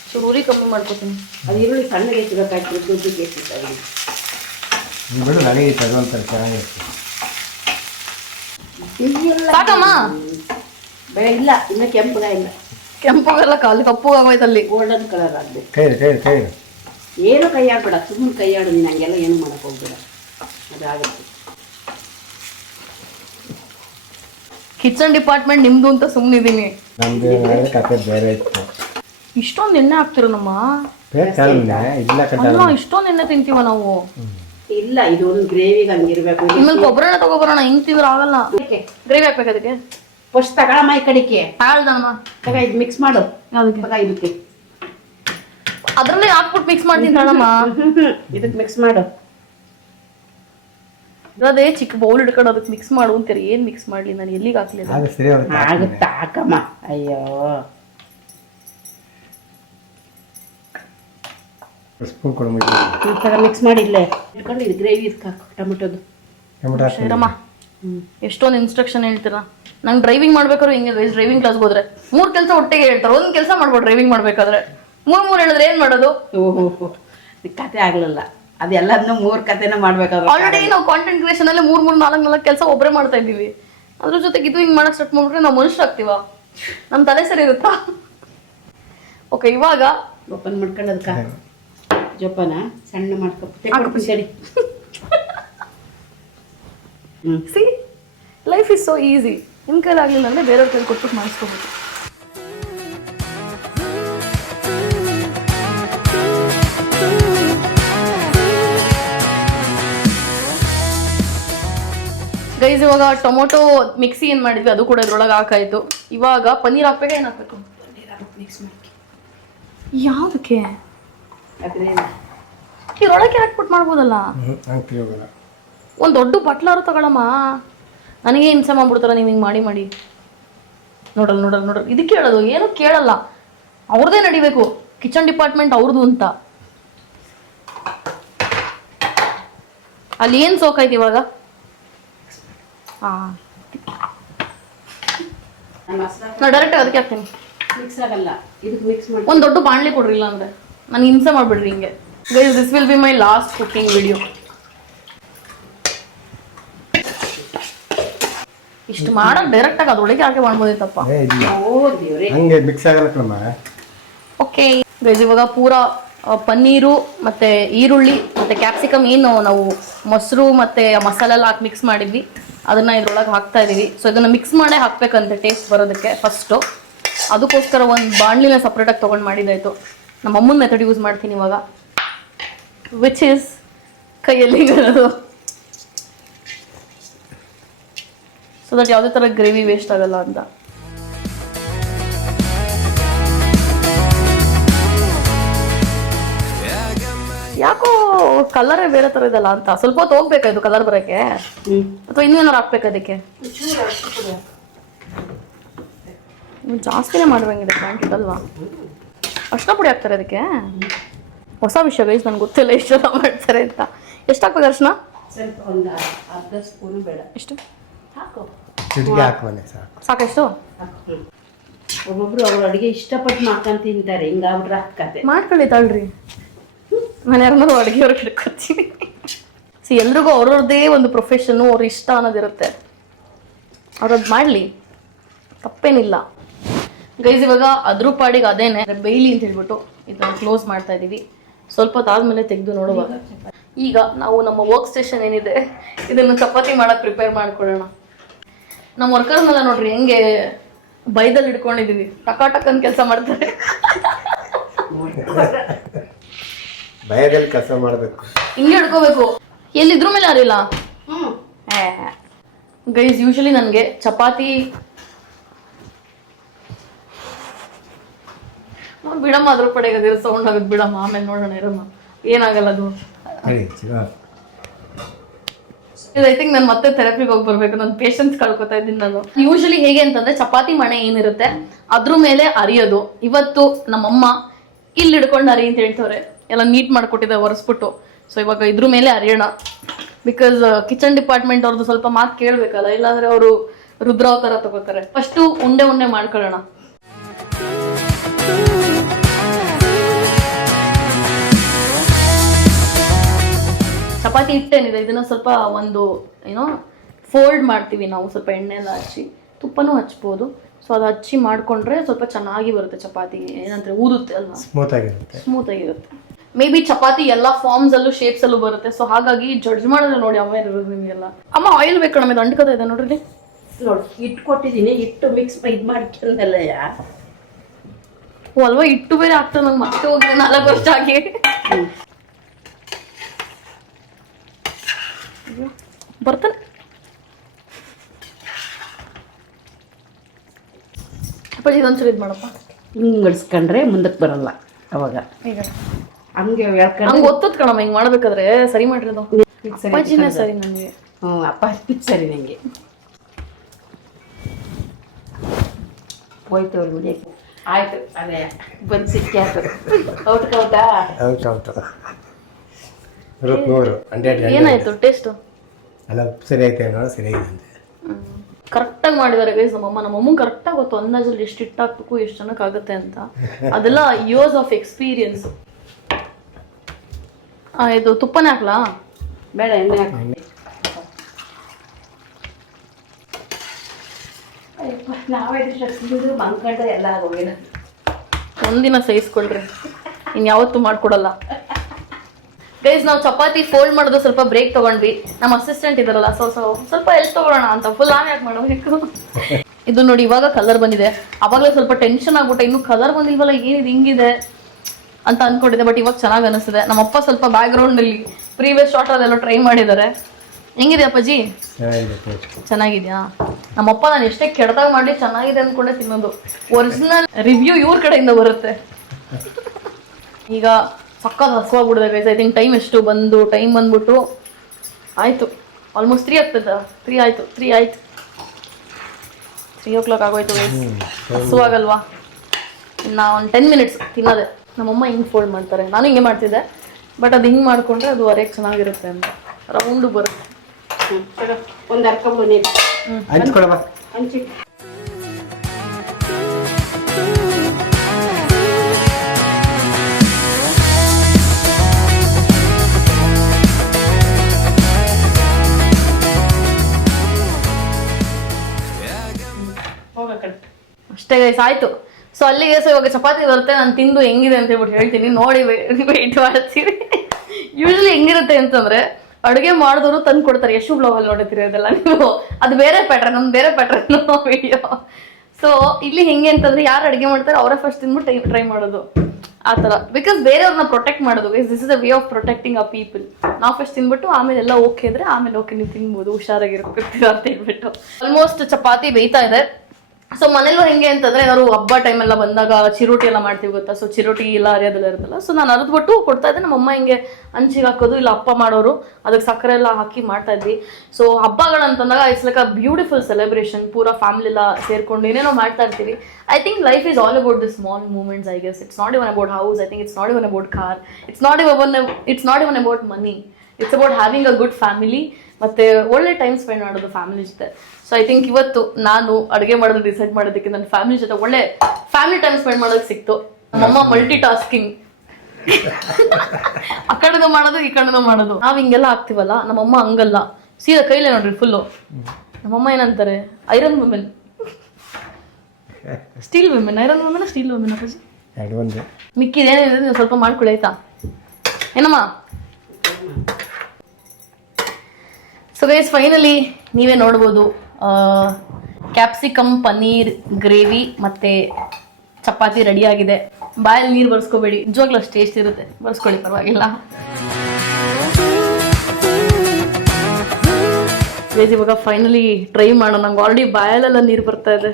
ಸೊ ಉರಿ ಕಮ್ಮಿ ಮಾಡ್ಕೋತೀನಿ. ಅದು ಈರುಳ್ಳಿ ಸಣ್ಣಗೆ ಹೆಚ್ಚಬೇಕಾಗ್ತದೆ, ದೊಡ್ಡಕ್ಕೆ ಹೆಚ್ಚಿರ್ತಾರೆ. ಬಿಡು, ನನಗೆ ತಗೊಂತಾರೆ ಚೆನ್ನಾಗಿರುತ್ತೆ. ಸಾಕಮ್ಮ? ಇಲ್ಲ, ಇನ್ನು ಕೆಂಪುಗ ಇಲ್ಲ. ಕೆಂಪುಗೆಲ್ಲ ಕಾಲು ಕಪ್ಪುಗಾಗೋಯ್ತು ಅಲ್ಲಿ. ಗೋಲ್ಡನ್ ಕಲರ್ ಆಗದೆ. ಕೈ ಏನು ಕೈ ಆಡ್ಬೇಡ, ಸುಮ್ಮನೆ ಕೈ ಆಡು ನೀನು. ಹಂಗೆಲ್ಲ ಏನು ಮಾಡಕ್ಕೆ ಹೋಗ್ಬೇಡ, ಅದಾಗುತ್ತೆ. ಕಿಚನ್ ಡಿಪಾರ್ಟ್ಮೆಂಟ್ ನಿಮ್ದು ಅಂತ ಸುಮ್ಮನಿದ್ದೀನಿ. ನಮ್ದು ಕತೆ ಬೇರೆ ಇತ್ತು. ಇಷ್ಟೊಂದು ಎಣ್ಣೆ ಹಾಕ್ತಿರೋ ನಮ್ಮ? ಇಲ್ಲ, ಇಷ್ಟೊಂದು ಎಣ್ಣೆ ತಿಂತೀವ ನಾವು? ಇಲ್ಲ, ಇದು ಒಂದು ಗ್ರೇವಿಗೆ ಹಂಗಿರ್ಬೇಕು. ಇನ್ಮೇಲೆ ಕೊಬ್ಬರನ್ನ ತಗೋಬರೋಣ. ಹಿಂಗ್ ತಿಂದ್ರೆ ಆಗಲ್ಲ. ಗ್ರೇವಿ ಹಾಕ್ಬೇಕು ಅದಕ್ಕೆ. ಫಸ್ಟ್ ತಗೊಳಮ್ಮ ಈ ಕಡೆಗೆ. ಹಾಳ್ದಮ್ಮ ತಗ, ಇದು ಮಿಕ್ಸ್ ಮಾಡು. ಯಾವ್ದಕ್ಕೆ? ತಗ, ಇದಕ್ಕೆ ಅದ್ರಲ್ಲೇ ಹಾಕ್ಬಿಟ್ಟು ಮಿಕ್ಸ್ ಮಾಡ್ತೀನಿ ತಗೊಳಮ್ಮ. ಇದಕ್ಕೆ ಮಿಕ್ಸ್ ಮಾಡು. ಅದೇ ಚಿಕ್ಕ ಬೌಲ್ ಹಿಡ್ಕೊಂಡು ಅದಕ್ಕೆ ಮಿಕ್ಸ್ ಮಾಡು ಅಂತೀರಿ. ಏನ್ ಮಿಕ್ಸ್ ಮಾಡ್ಲಿ ನಾನು? ಎಲ್ಲಿಗೆ ಹಾಕ್ಲಿ? ಆಗುತ್ತಾ? ಹಾಕಮ್ಮ. ಅಯ್ಯೋ, ಸ್ಪೂನ್ ಕೊಡು. ತಗ ಮಿಕ್ಸ್ ಮಾಡಿ ಇಲ್ಲೇ ಇಟ್ಕೊಂಡು ಇದು ಗ್ರೇವಿ ಇದಕ್ಕೆ ಹಾಕು. ಟೊಮೆಟೊದು ಶೈರಮ್ಮ ಎಷ್ಟೊಂದು ಇನ್ಸ್ಟ್ರಕ್ಷನ್ ಹೇಳ್ತೀರಾ. ನಂಗೆ ಡ್ರೈವಿಂಗ್ ಮಾಡ್ಬೇಕಾದ್ರೆ ಹಿಂಗೆ ಡ್ರೈವಿಂಗ್ ಕ್ಲಾಸ್ಗೆ ಹೋದ್ರೆ 3 ಕೆಲಸ ಒಟ್ಟಿಗೆ ಹೇಳ್ತಾರೆ. ಒಂದ್ ಕೆಲಸ ಮಾಡ್ಬೋದು ಡ್ರೈವಿಂಗ್ ಮಾಡ್ಬೇಕಾದ್ರೆ. 3 ಹೇಳಿದ್ರೆ ಏನ್ ಮಾಡೋದು? ಓಹೋ, ಕತೆ ಆಗ್ಲಿಲ್ಲ. ಅದೆಲ್ಲದನ್ನು 3 ಕತೆನ ಮಾಡ್ಬೇಕಾದ್ರೆ ಆಲ್ರೆಡಿ ನಾವು ಕಾಂಟೆಂಟ್ ಕ್ರಿಯೇಷನ್ ಅಲ್ಲಿ 3 4 ಕೆಲಸ ಒಬ್ಬರೇ ಮಾಡ್ತಾ ಇದ್ದೀವಿ. ಅದ್ರ ಜೊತೆಗೆ ಇದು ಹಿಂಗ್ ಮಾಡಕ್ ಸ್ಟಾರ್ಟ್ ಮಾಡ್ಬಿಟ್ರೆ ನಾವು ಮನುಷ್ಯರಾಗ್ತೀವ? ನಮ್ ತಲೆ ಸರಿ ಇರುತ್ತಾ? ಓಕೆ, ಇವಾಗ ಓಪನ್ ಮಾಡ್ಕೊಂಡು ಅದಕ್ಕೆ ಜೋಪಾನ ಸಣ್ಣ ಮಾಡ್ಕೊಬಿಟ್ಟು ಸರಿ. C, life is so easy. ನಿಮ್ ಕೈಲಿ ಆಗ್ಲಿಲ್ಲ ಅಂದ್ರೆ ಬೇರೆಯವ್ರ ಕೈಲಿ ಕೊಟ್ಬಿಟ್ಟು ಮಾಡಿಸ್ಕೋಬಹುದು. ಗೈಸ್, ಇವಾಗ ಟೊಮೊಟೊ ಮಿಕ್ಸಿ ಏನ್ ಮಾಡಿದ್ವಿ ಅದು ಕೂಡ ಇದ್ರೊಳಗೆ ಹಾಕಾಯ್ತು. ಇವಾಗ ಪನ್ನೀರ್ ಹಾಕ್ಬೇಕಾ? ಏನ್ ಹಾಕ್ಬೇಕು? ಮಿಕ್ಸ್ ಮಾಡಿ. ಯಾವ್ದಕ್ಕೆ? ಅದೇ ಇದ್ರೊಳಗೆ ಹಾಕ್ಬಿಟ್ಟು ಮಾಡ್ಬೋದಲ್ಲ? ಒಂದ್ ದೊಡ್ಡ ಬಟ್ಲಾರು ತಗೊಳಮ್ಮ. ನನಗೆ ಹಿಂಸೆ ಮಾಡ್ಬಿಡ್ತಾರ ನೀವು ಹಿಂಗ್ ಮಾಡಿ ಮಾಡಿ. ನೋಡಲ್ ಇದಕ್ಕೆ ಕೇಳೋದು ಏನು ಕೇಳಲ್ಲ. ಅವ್ರದೇ ನಡಿಬೇಕು, ಕಿಚನ್ ಡಿಪಾರ್ಟ್ಮೆಂಟ್ ಅವ್ರದ್ದು ಅಂತ. ಅಲ್ಲಿ ಏನ್ ಸೋಕಾಯ್ತು ಇವಾಗ? ನಾ ಡೈರೆಕ್ಟ್ ಅದಕ್ಕೆ ಹಾಕ್ತೀನಿ. ಮಿಕ್ಸ್ ಆಗಲ್ಲ, ಇದಕ್ಕೆ ಮಿಕ್ಸ್ ಮಾಡಿ. ಒಂದ್ ದೊಡ್ಡ ಬಾಣ್ಲಿ ಕೊಡ್ರಿ, ಇಲ್ಲ ಅಂದ್ರೆ ನನ್ಗೆ ಹಿಂಸೆ ಮಾಡ್ಬಿಡ್ರಿ ಹಿಂಗೆ. Guys, this will be my last cooking video. ಇಷ್ಟು ಮಾಡಕ್ ಡೈರೆಕ್ಟ್ ಆಗಿ ಅದ್ರೊಳಗೆ ಹಾಕಿ ಮಾಡ್ಬೋದಿತ್ತಪ್ಪ. ಹಂಗೆ ಮಿಕ್ಸ್ ಆಗಲ್ಲ. ಓಕೆ ಗೈಸ್, ಇವಾಗ ಪೂರಾ ಪನ್ನೀರು ಮತ್ತೆ ಈರುಳ್ಳಿ ಮತ್ತೆ ಕ್ಯಾಪ್ಸಿಕಮ್ ಏನು ನಾವು ಮೊಸರು ಮತ್ತೆ ಮಸಾಲೆ ಎಲ್ಲ ಹಾಕಿ ಮಿಕ್ಸ್ ಮಾಡಿದ್ವಿ, ಅದನ್ನ ಇದ್ರೊಳಗೆ ಹಾಕ್ತಾ ಇದೀವಿ. ಸೊ ಇದನ್ನ ಮಿಕ್ಸ್ ಮಾಡೇ ಹಾಕ್ಬೇಕಂತೆ ಟೇಸ್ಟ್ ಬರೋದಕ್ಕೆ ಫಸ್ಟು. ಅದಕ್ಕೋಸ್ಕರ ಒಂದು ಬಾಣ್ಲಿನ ಸಪ್ರೇಟಾಗಿ ತೊಗೊಂಡು ಮಾಡಿದಾಯ್ತು. ನಮ್ಮ ಅಮ್ಮನ ಮೆಥಡ್ ಯೂಸ್ ಮಾಡ್ತೀನಿ ಇವಾಗ, ವಿಚ್ ಈಸ್ ಕೈಯಲ್ಲಿ ಸೊ ದಟ್ ಯಾವುದೇ ಥರ ಗ್ರೇವಿ ವೇಸ್ಟ್ ಆಗಲ್ಲ ಅಂತ. ಯಾಕೋ ಕಲರೇ ಬೇರೆ ಥರ ಇದಲ್ಲ ಅಂತ. ಸ್ವಲ್ಪ ಹೊತ್ತು ಹೋಗ್ಬೇಕಾ ಇದು ಕಲರ್ ಬರೋಕ್ಕೆ, ಅಥವಾ ಇನ್ನೂ ಏನಾರು ಹಾಕ್ಬೇಕು ಅದಕ್ಕೆ? ಜಾಸ್ತಿನೇ ಮಾಡುವಂಗಿದೆ ಕ್ವಾಂಟಿಟಿ ಅಲ್ವಾ? ಅರ್ಶಿನ ಪುಡಿ ಹಾಕ್ತಾರೆ ಅದಕ್ಕೆ? ಹೊಸ ವಿಷಯ ಗೈಸ್, ನನಗೆ ಗೊತ್ತಿಲ್ಲ ಇಷ್ಟೆಲ್ಲ ಮಾಡ್ತಾರೆ ಅಂತ. ಎಷ್ಟು ಹಾಕ್ಬೇಕು ಅರ್ಶಿನ? ಸ್ವಲ್ಪ ಒಂದು ಅರ್ಧ ಸ್ಪೂನು ಬೇಡ. ಎಷ್ಟು ಹಾಕು? ಸಾಕಷ್ಟು? ಒಬ್ಬೊಬ್ರು ಅವ್ರ ಅಡುಗೆ ಇಷ್ಟಪಟ್ಟು ಮಾಡ್ಕೊಂಡು ತಿಂತಾರೆ. ಹಿಂಗಾಗ್ಬಿಟ್ರೆ ಕತೆ. ಮಾಡ್ಕೊಳ್ಳಿ ತಳ್ರಿ, ನಾನು ಯಾರನ್ನಾರು ಅಡುಗೆ ಅವ್ರಿಗೆ ಹಿಡ್ಕೊತೀನಿ. ಎಲ್ರಿಗೂ ಅವ್ರವ್ರದ್ದೇ ಒಂದು ಪ್ರೊಫೆಷನ್ನು, ಅವ್ರ ಇಷ್ಟ ಅನ್ನೋದಿರುತ್ತೆ. ಅವ್ರದ್ದು ಮಾಡಲಿ, ತಪ್ಪೇನಿಲ್ಲ. ಗೈಸ್, ಇವಾಗ ಅದ್ರ ಪಾಡಿಗೆ ಅದೇನೆ ಬೇಯ್ಲಿ ಅಂತ ಹೇಳ್ಬಿಟ್ಟು ಇದನ್ನ ಕ್ಲೋಸ್ ಮಾಡ್ತಾ ಇದೀವಿ. ಸ್ವಲ್ಪ ಹೊತ್ತಾದ್ಮೇಲೆ ತೆಗೆದು ನೋಡುವ. ಈಗ ನಾವು ನಮ್ಮ ವರ್ಕ್ ಸ್ಟೇಷನ್ ಏನಿದೆ ಇದನ್ನು ಚಪಾತಿ ಮಾಡಕ್ ಪ್ರಿಪೇರ್ ಮಾಡ್ಕೊಳ್ಳೋಣ. ನಮ್ಮ ವರ್ಕರ್ನೆಲ್ಲ ನೋಡ್ರಿ ಹೆಂಗೆ ಬೈದಲ್ಲಿ ಹಿಡ್ಕೊಂಡಿದೀವಿ, ಟಕ್ ಅಂತ ಕೆಲಸ ಮಾಡ್ತಾರೆ. ಭಯದಲ್ಲಿ ಕೆಲಸ ಮಾಡಬೇಕು, ಹಿಂಗೆ ಹಿಡ್ಕೋಬೇಕು. ಎಲ್ಲಿದ್ರ ಮೇಲೆ ಯಾರಿಲ್ಲ. ಗೈಸ್ ಯೂಶಲಿ ನನಗೆ ಚಪಾತಿ ಬಿಡಮ್ಮ ಅದ್ರ ಪಡೆಗೆ ಸೌಂಡ್ ಆಗುತ್ತೆ ಬಿಡಮ್ಮ, ಆಮೇಲೆ ನೋಡೋಣ ಇರಮ್ಮ, ಏನಾಗಲ್ಲ ಅದು. ಐ ಥಿಂಕ್ ನಾನು ಮತ್ತೆ ಥೆರಪಿಗೆ ಹೋಗಿ ಬರ್ಬೇಕು, ನನ್ನ ಪೇಷನ್ಸ್ ಕಳ್ಕೊತಾ ಇದ್ದೀನಿ ನಾನು. ಯೂಶಲಿ ಹೇಗೆ ಅಂತಂದ್ರೆ ಚಪಾತಿ ಮಣೆ ಏನಿರುತ್ತೆ ಅದ್ರ ಮೇಲೆ ಅರಿಯೋದು. ಇವತ್ತು ನಮ್ಮಮ್ಮ ಇಲ್ಲಿ ಹಿಡ್ಕೊಂಡು ಅರಿ ಅಂತ ಹೇಳ್ತವ್ರೆ, ಎಲ್ಲ ನೀಟ್ ಮಾಡ್ಕೊಟ್ಟಿದ್ದೆ ಒರೆಸ್ಬಿಟ್ಟು. ಸೊ ಇವಾಗ ಇದ್ರ ಮೇಲೆ ಅರಿಯೋಣ, ಬಿಕಾಸ್ ಕಿಚನ್ ಡಿಪಾರ್ಟ್ಮೆಂಟ್ ಅವ್ರದ್ದು ಸ್ವಲ್ಪ ಮಾತು ಕೇಳ್ಬೇಕಲ್ಲ, ಇಲ್ಲಾಂದ್ರೆ ಅವರು ರುದ್ರಾವತಾರ ತಗೋತಾರೆ. ಫಸ್ಟು ಉಂಡೆ ಉಂಡೆ ಮಾಡ್ಕೊಳ್ಳೋಣ. ಚಪಾತಿ ಹಿಟ್ಟೇನಿದೆ ಇದನ್ನ ಸ್ವಲ್ಪ ಒಂದು ಏನೋ ಫೋಲ್ಡ್ ಮಾಡ್ತೀವಿ ನಾವು, ಸ್ವಲ್ಪ ಎಣ್ಣೆ ಎಲ್ಲ ಹಚ್ಚಿ, ತುಪ್ಪನೂ ಹಚ್ಬೋದು. ಸೊ ಅದು ಹಚ್ಚಿ ಮಾಡ್ಕೊಂಡ್ರೆ ಸ್ವಲ್ಪ ಚೆನ್ನಾಗಿ ಬರುತ್ತೆ ಚಪಾತಿ, ಏನಂದ್ರೆ ಊದುತ್ತೆ ಅಲ್ವಾ, ಸ್ಮೂತ್ ಆಗಿರುತ್ತೆ. ಮೇ ಬಿ ಚಪಾತಿ ಎಲ್ಲ ಫಾರ್ಮ್ಸ್ ಅಲ್ಲೂ ಶೇಪ್ಸ್ ಅಲ್ಲೂ ಬರುತ್ತೆ. ಸೊ ಹಾಗಾಗಿ ಜಡ್ಜ್ ಮಾಡಿದ್ರೆ ನೋಡಿ ಅಮ್ಮ ಇರೋದು ನಿಮಗೆಲ್ಲ. ಅಮ್ಮ ಆಯಿಲ್ ಬೇಕು ನಮಗೆ, ಅಂಟ್ಕೋತಾ ಇದೆ ನೋಡ್ರಿ. ನೋಡಿ ಹಿಟ್ಟು ಕೊಟ್ಟಿದ್ದೀನಿ, ಹಿಟ್ಟು ಮಿಕ್ಸ್ ಇದು ಮಾಡ್ಕೊಂಡಲ್ಲ. ಓ ಅಲ್ವಾ, ಹಿಟ್ಟು ಬೇರೆ ಆಗ್ತದೆ ನಂಗೆ, ಮತ್ತೆ ಹೋಗಿ 4 ವರ್ಷ ಆಗಿ. ಬರ್ತಾನೆ ಅಪ್ಪಾಜಿ, ಇದೊಂದ್ಸರಿ ಇದು ಮಾಡಪ್ಪ. ಹಿಂಗೆ ಮಡಿಸ್ಕೊಂಡ್ರೆ ಮುಂದಕ್ಕೆ ಬರಲ್ಲ ಅವಾಗ. ಈಗ ಹಂಗೆ ಹಂಗೆ ಒತ್ತದ್ ಕಣಮ್ಮ, ಹಿಂಗೆ ಮಾಡ್ಬೇಕಾದ್ರೆ ಸರಿ ಮಾಡ್ರಿ ಅದು. ಅಪ್ಪಾಜಿನೇ ಸರಿ ನನಗೆ. ಅಪ್ಪಾಜಿ ಸರಿ ನನಗೆ. ಹೋಯ್ತು ಅವ್ರು ಮುಡಿಯಕ್ಕೆ. ಆಯ್ತು, ಅದೇ ಬಂದು ಸಿಕ್ಕಿ ಆಗ್ತದೆ. ಏನಾಯ್ತು ಟೇಸ್ಟು? ಅಲ್ಲ ಸರಿ ಆಯ್ತು ನೋಡು, ಸರಿ ಆಗಿದೆ. ಕರೆಕ್ಟಾಗಿ ಮಾಡಿದ್ದಾರೆ ಗೈಸ್ ನಮ್ಮಮ್ಮ. ನಮ್ಮಮ್ಮ ಕರೆಕ್ಟಾಗಿ ಗೊತ್ತು ಅಂದಾಜಲ್ಲಿ ಎಷ್ಟು ಹಿಟ್ಟಾಕ್ಬೇಕು, ಎಷ್ಟು ಜನಕ್ಕೆ ಆಗುತ್ತೆ ಅಂತ. ಅದೆಲ್ಲ ಇಯರ್ಸ್ ಆಫ್ ಎಕ್ಸ್ಪೀರಿಯನ್ಸ್. ಇದು ತುಪ್ಪನೇ ಹಾಕ್ಲಾ? ಬೇಡ, ಎಣ್ಣೆ ಹಾಕಿ. ನಾವೇ ಬಂದ್ಕೊಂಡ್ರೆ ಎಲ್ಲ ಆಗೋಗಿನ. ಒಂದಿನ ಸಹಿಸ್ಕೊಳ್ರಿ, ಇನ್ಯಾವತ್ತೂ ಮಾಡ್ಕೊಡಲ್ಲ. ಗೈಸ್ ನಾವು ಚಪಾತಿ ಫೋಲ್ಡ್ ಮಾಡೋದು ಸ್ವಲ್ಪ ಬ್ರೇಕ್ ತಗೊಂಡ್ವಿ. ನಮ್ಮ ಅಸಿಸ್ಟೆಂಟ್ ಇದಾರಲ್ಲ, ಸ್ವಲ್ಪ ಹೆಲ್ಪ್ ತಗೊಳ್ಳೋಣ ಅಂತ. ಫುಲ್ ಆನ್ ಯಾಕೆ ಮಾಡಬೇಕು. ಇದು ನೋಡಿ ಇವಾಗ ಕಲರ್ ಬಂದಿದೆ. ಅವಾಗಲೇ ಸ್ವಲ್ಪ ಟೆನ್ಷನ್ ಆಗ್ಬಿಟ್ಟೆ, ಇನ್ನು ಕಲರ್ ಬಂದಿಲ್ವಲ್ಲ, ಏನಿದೆ ಹಿಂಗಿದೆ ಅಂತ ಅನ್ಕೊಂಡಿದ್ದೆ. ಬಟ್ ಇವಾಗ ಚೆನ್ನಾಗಿ ಅನಿಸ್ತಿದೆ. ನಮ್ಮಪ್ಪ ಸ್ವಲ್ಪ ಬ್ಯಾಕ್ ಗ್ರೌಂಡ್ ಅಲ್ಲಿ ಪ್ರೀವಿಯಸ್ ಶಾರ್ಟ್ ಅದೆಲ್ಲ ಟ್ರೈ ಮಾಡಿದ್ದಾರೆ. ಹೆಂಗಿದೆ ಅಪ್ಪಾಜಿ? ಚೆನ್ನಾಗಿದ್ಯಾ? ನಮ್ಮಪ್ಪ ನಾನು ಎಷ್ಟೇ ಕೆಟ್ಟದಾಗ ಮಾಡಿ ಚೆನ್ನಾಗಿದೆ ಅನ್ಕೊಂಡೆ ತಿನ್ನೋದು. ಒರಿಜಿನಲ್ ರಿವ್ಯೂ ಇವ್ರ ಕಡೆಯಿಂದ ಬರುತ್ತೆ. ಈಗ ಸಕ್ಕತ್ ಹಸುವಾಗ್ಬಿಡಿದೆ ಗೈಸ್. ಐ ಥಿಂಕ್ ಟೈಮ್ ಎಷ್ಟು ಟೈಮ್ ಬಂದ್ಬಿಟ್ಟು ಆಯಿತು, ಆಲ್ಮೋಸ್ಟ್ 3 ಆಗ್ತದ. 3 ಆಯಿತು 3 o'clock ಆಗೋಯ್ತು ಗೈಸ್. ಹಸುವಾಗಲ್ವಾ? ಇನ್ನು ಒಂದು 10 minutes ತಿನ್ನೋದೆ. ನಮ್ಮಮ್ಮ ಹಿಂಗೆ ಫೋಲ್ಡ್ ಮಾಡ್ತಾರೆ, ನಾನು ಹಿಂಗೆ ಮಾಡ್ತಿದ್ದೆ. ಬಟ್ ಅದು ಹಿಂಗೆ ಮಾಡಿಕೊಂಡ್ರೆ ಅದು ಹೊರಗೆ ಚೆನ್ನಾಗಿರುತ್ತೆ ಅಂತ, ರೌಂಡು ಬರುತ್ತೆ. ಒಂದು ಅರ್ಕೊಂಬನ್ನಿ, ಹಂಚ್ಕೊಳಮ್ಮ. ಹಂಚಿ. ಅಷ್ಟೇ ಗೈಸ್, ಆಯ್ತು. ಸೊ ಅಲ್ಲಿಗೆ ಸೊ ಇವಾಗ ಚಪಾತಿ ಬರುತ್ತೆ. ನಾನು ತಿಂದು ಹೆಂಗಿದೆ ಅಂತ ಹೇಳ್ಬಿಟ್ಟು ಹೇಳ್ತೀನಿ, ನೋಡಿ ವೆಯ್ಟ್ ಮಾಡ್ತೀವಿ. ಯೂಶಲಿ ಹೆಂಗಿರುತ್ತೆ ಅಂತಂದ್ರೆ ಅಡುಗೆ ಮಾಡಿದವರು ತಂದು ಕೊಡ್ತಾರೆ. ಎಷ್ಟು ಬ್ಲಾಗಲ್ಲಿ ನೋಡಿರ್ತೀರಿ ಅದೆಲ್ಲ ನೀವು, ಅದು ಬೇರೆ ಪ್ಯಾಟ್ರನ್, ನಮ್ದು ಬೇರೆ ಪ್ಯಾಟ್ರನ್ ವಿಡಿಯೋ. ಸೊ ಇಲ್ಲಿ ಹೆಂಗೆ ಅಂತಂದ್ರೆ ಯಾರು ಅಡುಗೆ ಮಾಡ್ತಾರೆ ಅವರೇ ಫಸ್ಟ್ ತಿಂದ್ಬಿಟ್ಟು ಟ್ರೈ ಮಾಡೋದು ಆ ಥರ. ಬಿಕಾಸ್ ಬೇರೆಯವ್ರನ್ನ ಪ್ರೊಟೆಕ್ಟ್ ಮಾಡೋದು guys, this is a way of protecting a people. ನಾವು ಫಸ್ಟ್ ತಿಂದ್ಬಿಟ್ಟು ಆಮೇಲೆ ಎಲ್ಲ ಓಕೆ ಇದ್ರೆ ಆಮೇಲೆ ಓಕೆ ನೀವು ತಿನ್ಬೋದು, ಹುಷಾರಾಗಿರ್ಬೇಕು ಅಂತ ಹೇಳ್ಬಿಟ್ಟು. ಆಲ್ಮೋಸ್ಟ್ ಚಪಾತಿ ಬೇಯ್ತಾ ಇದೆ. ಸೊ ಮನೇಲೂ ಹೆಂಗೆ ಅಂತಂದ್ರೆ ಏನಾದ್ರು ಹಬ್ಬ ಟೈಮ್ ಎಲ್ಲ ಬಂದಾಗ ಚಿರೋಟಿ ಎಲ್ಲ ಮಾಡ್ತೀವಿ ಗೊತ್ತಾ. ಸೊ ಚಿರೋಟಿ ಎಲ್ಲ ಅರಿಯೋದೆಲ್ಲ ಇರುತ್ತಲ್ಲ, ಸೊ ನಾನು ಅರಿದ್ಬಿಟ್ಟು ಕೊಡ್ತಾ ಇದ್ದೆ. ನಮ್ಮಮ್ಮ ಹಿಂಗೆ ಹಂಚಿಗೆ ಹಾಕೋದು, ಇಲ್ಲ ಅಪ್ಪ ಮಾಡೋರು ಅದಕ್ಕೆ ಸಕ್ಕರೆ ಎಲ್ಲ ಹಾಕಿ ಮಾಡ್ತಾ ಇದ್ವಿ. ಸೊ ಹಬ್ಬಗಳಂತಂದಾಗ it's like a beautiful celebration. ಪೂರಾ ಫ್ಯಾಮಿಲಿ ಎಲ್ಲ ಸೇರ್ಕೊಂಡು ಏನೇನೋ ಮಾಡ್ತಾ ಇರ್ತೀವಿ. I think life is all about the small moments. I guess it's not even about house. I think it's not even about car. It's not even about money. It's about having a good family, ಮತ್ತೆ ಒಳ್ಳೆ time spend ಮಾಡೋದು family ಜೊತೆ. So I think ಇವತ್ತು ನಾನು ಅಡುಗೆ ಮಾಡೋದು decide ಮಾಡೋದಕ್ಕೆ ನನ್ನ ಫ್ಯಾಮಿಲಿ ಜೊತೆ ಒಳ್ಳೆ ಫ್ಯಾಮಿಲಿ ಟೈಮ್ ಸ್ಪೆಂಡ್ ಮಾಡೋದಕ್ಕೆ ಸಿಕ್ತು. ನಮ್ಮಮ್ಮ ಮಲ್ಟಿ ಟಾಸ್ಕಿಂಗ್, ಆ ಕಡೆದು ಮಾಡೋದು ಈ ಕಡೆದು ಮಾಡೋದು. ನಾವ್ ಹಿಂಗೆಲ್ಲ ಆಗ್ತೀವಲ್ಲ, ನಮ್ಮಮ್ಮ ಹಂಗಲ್ಲ, ಸೀದಾ ಕೈಲೇ ನೋಡ್ರಿ ಫುಲ್ಲು. ನಮ್ಮಮ್ಮ ಏನಂತಾರೆ, iron women, steel women. Iron women, steel women ಅಪ್ಪಾಜಿ. ಮಿಕ್ಕಿದೇನಿದೆ ನೀವು ಸ್ವಲ್ಪ ಮಾಡ್ಕೊಳ್ಳಿ ಆಯ್ತಾ ಏನಮ್ಮ. ಸೊ ಗೈಸ್ ಫೈನಲಿ ನೀವೇ ನೋಡ್ಬೋದು, ಕ್ಯಾಪ್ಸಿಕಮ್ ಪನ್ನೀರ್ ಗ್ರೇವಿ ಮತ್ತೆ ಚಪಾತಿ ರೆಡಿ ಆಗಿದೆ. ಬಾಯಲ್ಲಿ ನೀರು ಬರ್ಸ್ಕೋಬೇಡಿ, ನಿಜವಾಗ್ಲೂ ಅಷ್ಟು ಟೇಸ್ಟ್ ಇರುತ್ತೆ, ಬರ್ಸ್ಕೊಳ್ಳಿ ಪರವಾಗಿಲ್ಲ. ಗೈಸ್ ಇವಾಗ ಫೈನಲಿ ಟ್ರೈ ಮಾಡೋಣ. ನಂಗೆ ಆಲ್ರೆಡಿ ಬಾಯಲ್ಲೆಲ್ಲ ನೀರು ಬರ್ತಾ ಇದೆ.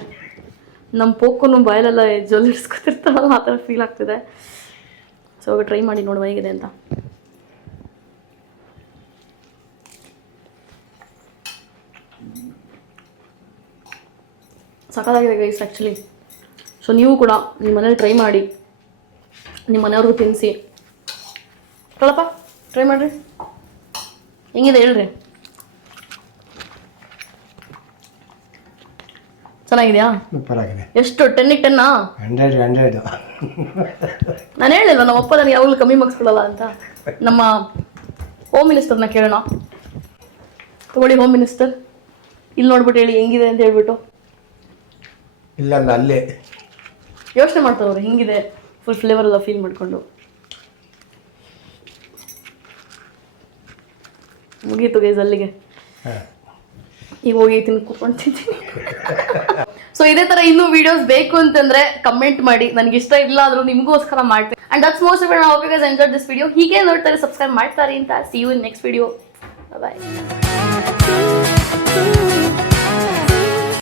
ನಮ್ಮ ಪೋಕುನು ಬಾಯಲ್ಲೆಲ್ಲ ಜೊಲ್ಲಿಡ್ಸ್ಕೊತಿರ್ತಾರಲ್ಲ ಆ ಥರ ಫೀಲ್ ಆಗ್ತಿದೆ. ಸೊ ಇವಾಗ ಟ್ರೈ ಮಾಡಿ ನೋಡುವ ಹೇಗಿದೆ ಅಂತ. ಸಖತ್ತಾಗಿದೆ ಗೈಸ್ ಆ್ಯಕ್ಚುಲಿ. ಸೊ ನೀವು ಕೂಡ ನಿಮ್ಮ ಮನೇಲಿ ಟ್ರೈ ಮಾಡಿ, ನಿಮ್ಮ ಮನೆಯವ್ರಿಗೂ ತಿನ್ನಿಸಿ. ಕಳಪ್ಪ ಟ್ರೈ ಮಾಡಿರಿ, ಹೆಂಗಿದೆ ಹೇಳ್ರಿ. ಚೆನ್ನಾಗಿದೆಯಾ? ಸೂಪರ್ ಆಗಿದೆ. ಎಷ್ಟು 10ಗೆ 10? 100. ನಾನು ಹೇಳಿಲ್ವ ನಮ್ಮ ಅಪ್ಪ ನನಗೆ ಯಾವಾಗಲೂ ಕಮ್ಮಿ ಮಾರ್ಕ್ಸ್ ಕೊಡಲ್ಲ ಅಂತ. ನಮ್ಮ ಹೋಮ್ ಮಿನಿಸ್ಟರ್ನ ಕೇಳೋಣ. ತಗೊಳ್ಳಿ ಹೋಮ್ ಮಿನಿಸ್ಟರ್, ಇಲ್ಲಿ ನೋಡ್ಬಿಟ್ಟು ಹೇಳಿ ಹೆಂಗಿದೆ ಅಂತ ಹೇಳ್ಬಿಟ್ಟು. ಇಲ್ಲ ಅಲ್ಲೇ ಯೋಚನೆ ಮಾಡ್ತಾರೆ ಅವ್ರು ಹೆಂಗಿದೆ ಫುಲ್ ಫ್ಲೇವರ್ ಎಲ್ಲ ಫೀಲ್ ಮಾಡಿಕೊಂಡು. ಮುಗೀತು ಗೈಸ್ ಅಲ್ಲಿಗೆ. ಈಗ ಹೋಗಿ ತಿನ್ಕೊಂತಿದ್ದೀನಿ. ಸೊ ಇದೇ ತರ ಇನ್ನೂ ವಿಡಿಯೋಸ್ ಬೇಕು ಅಂತಂದ್ರೆ ಕಮೆಂಟ್ ಮಾಡಿ. ನನಗೆ ಇಷ್ಟ ಇಲ್ಲ ಆದ್ರೂ ನಿಮಗೋಸ್ಕರ ಮಾಡ್ತೀನಿ. And that's most of it. I hope you guys enjoyed this video. ಹೀಗೆ ನೋಡ್ತಾರೆ, ಸಬ್ಸ್ಕ್ರೈಬ್ ಮಾಡ್ತಾರೆ ಅಂತ. See you in next video. Bye.